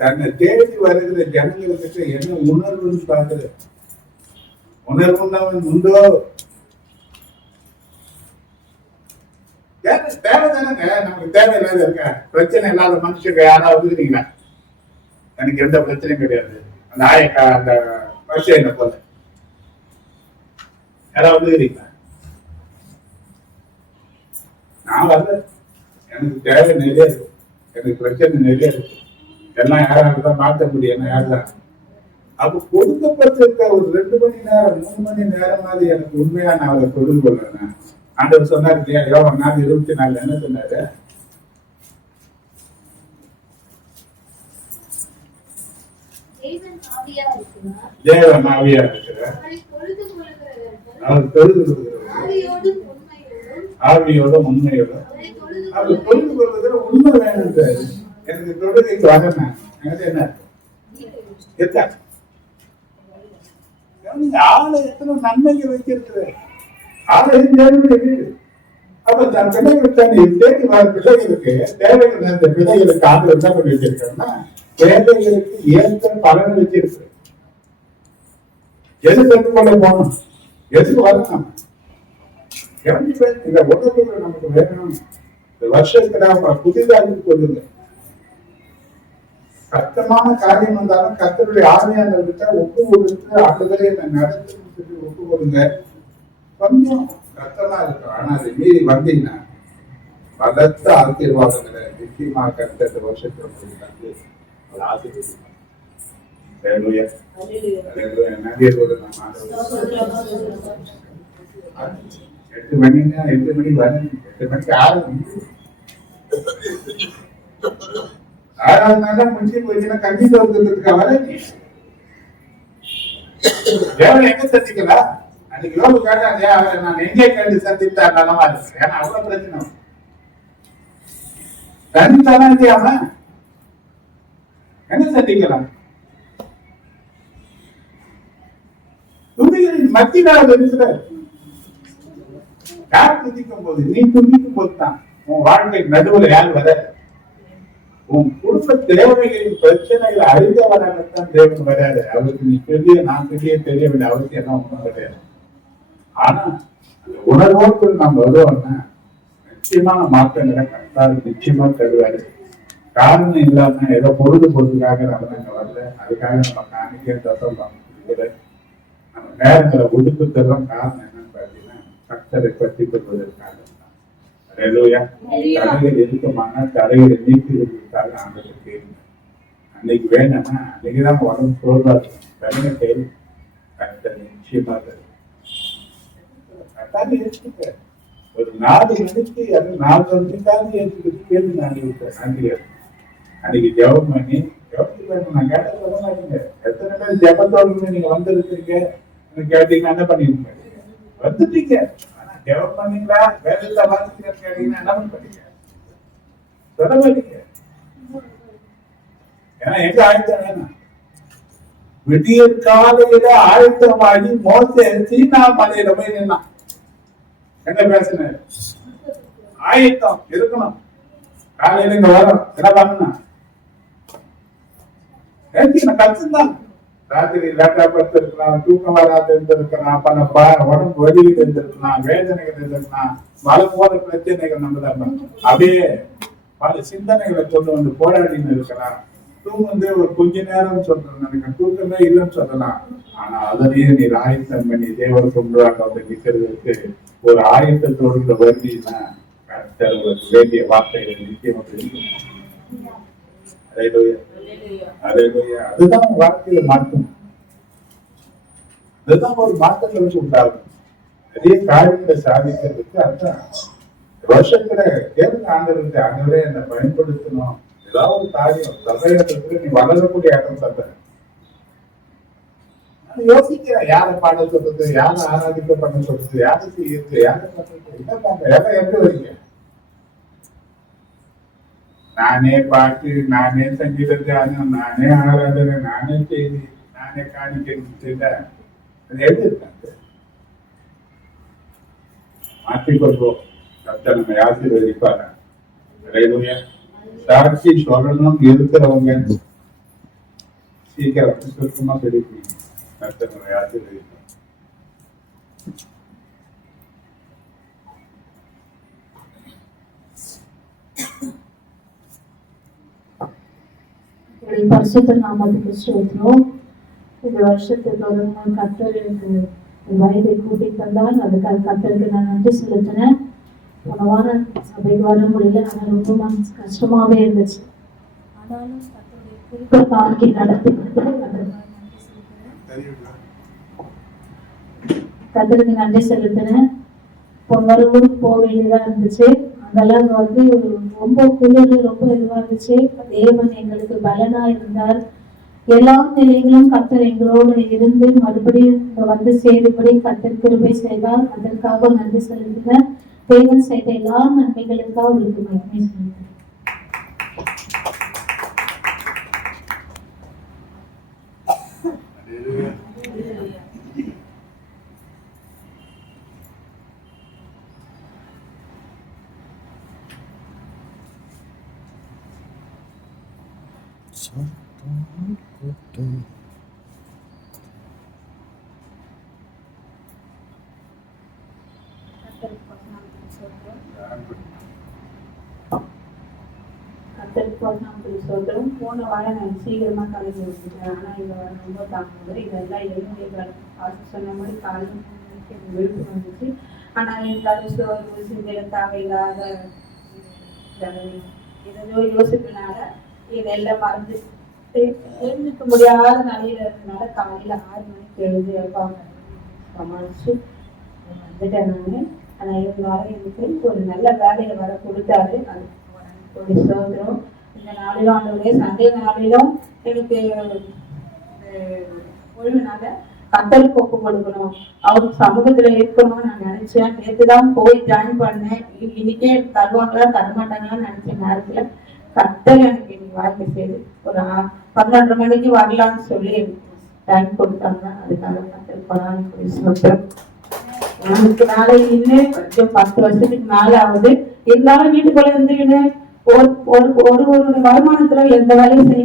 தன்னை தேடி வருகிற ஜனங்களுக்கு என்ன உணர்வுன்னு பார்க்கிற. உணர்வுள்ளவன் உண்டோ? தேவை தானங்க, நமக்கு தேவையில்லாத இருக்க பிரச்சனை இல்லாத மனுஷங்க யாராவது இருக்கிறீங்களா? எனக்கு எந்த பிரச்சனையும் கிடையாது. அந்த ஆயக்கா அந்த வரிசையில போல யாராவது இருக்கிறீங்களா? நான் வரல, எனக்கு தேவை நிறைய இருக்கு, எனக்கு பிரச்சனை நிறைய இருக்கு. எல்லாம் யாராலதான் மாற்ற முடியும், யாருதான். அப்ப கொடுக்கப்பட்டிருக்க ஒரு 2 மணி நேரம் 3 மணி நேரமாவது எனக்கு உண்மையா நான் அவரை தொழில் கொள்றேன். ஆண்டவர் சொன்னாரு இல்லையா, யோவான் 4:24 என்ன சொன்னாரு? தேவன் ஆவியா இருக்கிறார், அவர் தொழுது கொள்கிறவர் ஆவியோடும் உண்மையோடும். அவர் தொழுது கொள்கிற உண்மை வேணும். எனக்கு தொழுகைக்கு வரணும், என்ன இருக்கா? ஆலயத்துல நன்மைகள் வைக்கிறது, ஆலயம் தேவையுடைய வீடு. அப்ப தன் பிள்ளைகள் தேடி வர பிள்ளைகளுக்கு தேவைகள், அந்த பிள்ளைகளுக்கு ஆண்டு என்ன பண்ணி வச்சிருக்கோம்னா தேவைகளுக்கு ஏற்ற பலன் வச்சிருக்கு. எது கற்றுக் கொள்ள போகணும், எதுக்கு வரணும், இந்த உணர்வுகள் நமக்கு வேணும். இந்த வருஷத்துல புதிதாக கொள்ளுங்க. கஷ்டமான காரியம் வந்தாலும் கர்த்தருடைய ஆவியானவர்கிட்ட ஒப்பு கொடுத்து ஆண்டுகளே நடத்தி ஒப்பு கொடுங்க. கொஞ்சம் கஷ்டமா இருக்கும், ஆனா அதை மீறி வந்தீங்கன்னா பலத்த ஆசீர்வாதங்களை நிச்சயமா கர்த்தர் வருஷத்துல தந்து ஒரு ஆசீர்வாதம். 8 மணிக்கு வரணும், 8 மணிக்கு ஆறாவது முடிச்சு போச்சுன்னா கஞ்சி தோறதுக்கு வர தேவனை எங்க சந்திக்கலாம்? அன்னைக்கு யோகு கேட்டாங்க, அவரை நான் எங்கே கண்டு சந்தித்தா நலமா இருக்கு. ஏன்னா அவ்வளவு பிரச்சனை சந்தித்தாதான் செய்யாம என்ன சந்திக்கலாம்? துதிகளின் மத்தியில் இருக்கிற யார் துதிக்கும் போது, நீ துதிக்கும் போது தான் உன் வாழ்க்கை நடுவில் யார் வர, உன் குடும்ப தேவைகளின் பிரச்சனைகளை அறிந்தவராகத்தான் தேவன் வராது. அவருக்கு நீ பெரிய நான் பெரிய தெரிய வேண்டிய அவசியம் எல்லாம் ஒன்றும் கிடையாது. ஆனா அந்த உணர்வோடு நம்ம வருவோம்னா நிச்சயமான மாற்றங்களை கட்டால் நிச்சயமா தருவாரு. காரணம் இல்லாம ஏதோ பொழுதுபோக்குக்காக நம்ம நாங்க வரல, அதுக்காக நம்ம காணிக்கை தசம் நம்ம நேரத்துல ஒதுக்கு தர்றோம். காரணம் என்னன்னு பாத்தீங்கன்னா கர்த்தரை பற்றி கொள்வதற்காக. தடைகள் இருக்குமானா தடைகளை நீக்கிறதுக்காக ஆண்டவர் கேள்வி. அன்னைக்கு வேணும்னா அன்னைக்குதான் உடம்பு சோர்வா இருக்கும். தனியை கேள்வி கர்த்தர் நிச்சயமா கட்டாயம் ஏற்றுக்க. ஒரு 4 மணிக்கு 4 மணிக்காவது ஏற்றுக்கிட்டு கேள்வி நாங்கள் அன்னைக்கு ஜெபம் பண்ணி ஜெபத்துக்கு நான் கேட்ட சொல்ல மாட்டீங்க. எத்தனை பேர் ஜெபத்தோடு நீங்க வந்திருக்கீங்க கேட்டீங்கன்னா என்ன பண்ணிருக்கீங்க? வந்துட்டீங்க. ஜெபம் பண்ணீங்களா, வேதத்தை வாசிக்கிறேன்னு கேட்டீங்கன்னா என்ன பண்ணீங்க? சொல்ல மாட்டீங்க. ஏன்னா எங்க ஆயத்தம் வேணும்? விடிய காலையில ஆயத்தமாகி மோசே சீனா மலையில போய் நின்னான். என்ன பேசுன? ஆயத்தம் இருக்கணும். காலையில இங்க வரும், என்ன பண்ணணும்? கஷ்டம்தான். ராத்திரி லேட்டா படுத்திருக்கலாம், தூக்கம் வராது இருந்திருக்கலாம், பல உடம்பு வலிகள் இருந்திருக்கலாம், வேதனைகள் இருந்திருக்கலாம், பல போல பிரச்சனைகள் நம்ம அப்படியே பல சிந்தனைகளை கொண்டு வந்து போராடின்னு இருக்கலாம். தூங்குந்து ஒரு கொஞ்ச நேரம் சொல்றேன், எனக்கு தூக்கமே இல்லைன்னு சொல்லலாம். ஆனா அதனையே நீ ஆயத்தம் பண்ணி தேவன் கொண்டுவாங்க அவங்க நிக்கிறதுக்கு ஒரு ஆயத்தத்தோடு வருதினா கர்த்தருக்கு வேண்டிய வார்த்தைகள் நிச்சயம். அதுதான் வாழ்க்கையில மாற்றும். அதுதான் ஒரு மாற்றங்களுக்கு உண்டாகும். நிறைய காரியங்களை சாதிக்கிறதுக்கு அதுதான் வருஷத்துல கேளுங்க ஆண்டவர்கிட்ட, ஆண்டவரே என்னை பயன்படுத்தணும், ஏதாவது ஒரு காரியம் சபையத்துல நீ வளரக்கூடிய இடம் தந்த யோசிக்கிற, யாரை பாட சொல்றது, யாரை ஆராதிக்க பண்ண சொல்றது, யாரை செய்யறது, யாரை பண்றது, என்ன பண்ற, எல்லாம் எப்படி வரீங்க? நானே பாட்டு, நானே சங்கீத தியானம், நானே ஆராதனை, நானே செய்தி, நானே காணிக்க எப்படி இருக்காங்க? மாற்றிக்கொள்வோம். கர்த்தர் நம்மை ஆசீர்வதிப்பாங்க. சாட்சி சொல்லணும் இருக்கிறவங்க சீக்கிரம் சுத்தமா தெரிவிப்பீங்க. கர்த்தர் நம்மை ஆசீர்வதிப்பாங்க. பரிசுத்த நாமத்துக்கு ஸ்தோத்திரம். இந்த வருஷத்துக்கு தொடர்ந்து கர்த்தர் எனக்கு வயதை கூட்டி தந்தால் அதுக்காக கர்த்தருக்கு நான் நன்றி செலுத்தினேன். போனவான சபைக்கு வர முடியல, ஆனால் ரொம்ப கஷ்டமாவே இருந்துச்சு. ஆனாலும் கர்த்தருடைய குறிப்பை தாக்கி நடத்தி கர்த்தருக்கு நன்றி செலுத்தினேன். போன ஊருக்கு போக வேண்டியதா இருந்துச்சு. அதெல்லாம் வந்து ரொம்ப குளிர், ரொம்ப இதுவா இருந்துச்சு. தேவன் எங்களுக்கு பலனா இருந்தார். எல்லா நிலைகளும் கர்த்தர் எங்களோடு இருந்து மறுபடியும் வந்து சேரும்படி கர்த்தர் கிருபை செய்தார். அதற்காக நன்றி செலுத்தினேன். தேவன் செய்த எல்லா நன்மைகளுக்காக அவருக்கு மகிமை செலுத்தினேன். சொல்றோம். போன வாரம் நான் சீக்கிரமா கலந்து வச்சுட்டேன். ஆனா இந்த வாரம் ரொம்ப தாக்குது. இதெல்லாம் என்னுடைய ஆசை சொன்ன மாதிரி காலையில் விழுப்பு வந்துச்சு. ஆனா இருந்தாலும் ஒரு சில தேவையில்லாத ஏதோ யோசிப்பனால இதெல்லாம் மறந்து எழுந்துக்க முடியாத நிலையில இருந்தனால காலையில 6 மணிக்கு எழுதி சமாளிச்சு வந்துட்டேன் நானு. ஆனா இருந்தாலும் எனக்கு ஒரு நல்ல வேலையை வர கொடுத்தாரு. அதுக்கு சோதரம். இந்த நாளிலும் ஆண்டவரே, சண்டே நாளிலும் எனக்கு ஒழுங்குனால கர்த்தருக்கு ஒப்பு கொடுக்கணும், அவருக்கு சமூகத்துல இருக்கணும்னு நான் நினைச்சேன். நேற்றுதான் போய் ஜாயின் பண்ணேன். இன்னைக்கே தருவாங்களா தரமாட்டாங்களான்னு நினைச்ச நேரத்துல கர்த்தர் எனக்கு இன்னைக்கு வாய்ப்பு செய்து ஒரு 11:30 மணிக்கு வரலாம்னு சொல்லி டைம் கொடுத்தாங்க. அதுக்காக கர்த்தர் கொடான்னு சொல்றேன். எனக்கு நாளை இன்னும் கொஞ்சம் 10 வருஷத்துக்கு மேல ஆகுது. இருந்தாலும் வீட்டுக்குள்ள இருந்துக்கிட்டு ஒரு வருமானத்துல எந்த வேலையும் செய்ய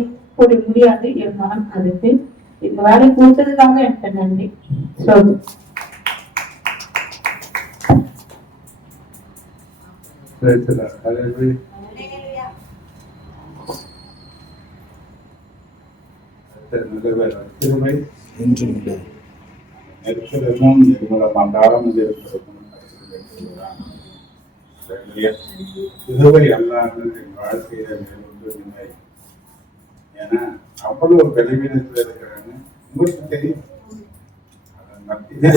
முடியாது. இருந்தாலும் அதுக்கு இந்த வேலை கொடுத்ததுக்காக எனக்கு நன்றி சொல்லு. சிலுவை அல்லாமல் என் வாழ்க்கையில இல்லை. ஏன்னா அவ்வளவு பலவீனத்துல இருக்கிறாங்க. உங்களுக்கு தெரியும். அதன் மத்தியிலே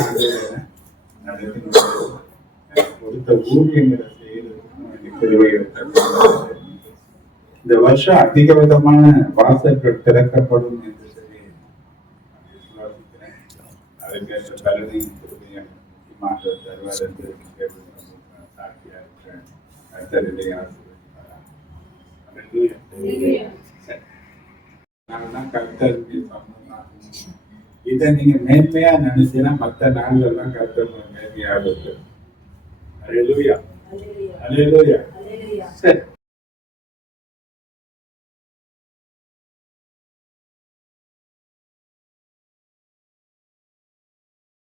கொடுத்த ஊழியங்களை செய்யறதுக்கும் சிலுவை இந்த வருஷம் அதிக விதமான வாசல்கள் திறக்கப்படும் என்று சொல்லி விசுவாசிக்கிறேன். அதுக்கேற்ற பலனையும் திரும்பியும் முக்கியமாக தருவார் என்று சாட்சியா இருக்கிறேன். இதை நீங்க மேன்மையா நினைச்சீங்கன்னா மற்ற நாள்கள் எல்லாம் கர்த்தர் மேன்மையாக இருக்கு. அல்லேலூயா, அல்லேலூயா. சரி.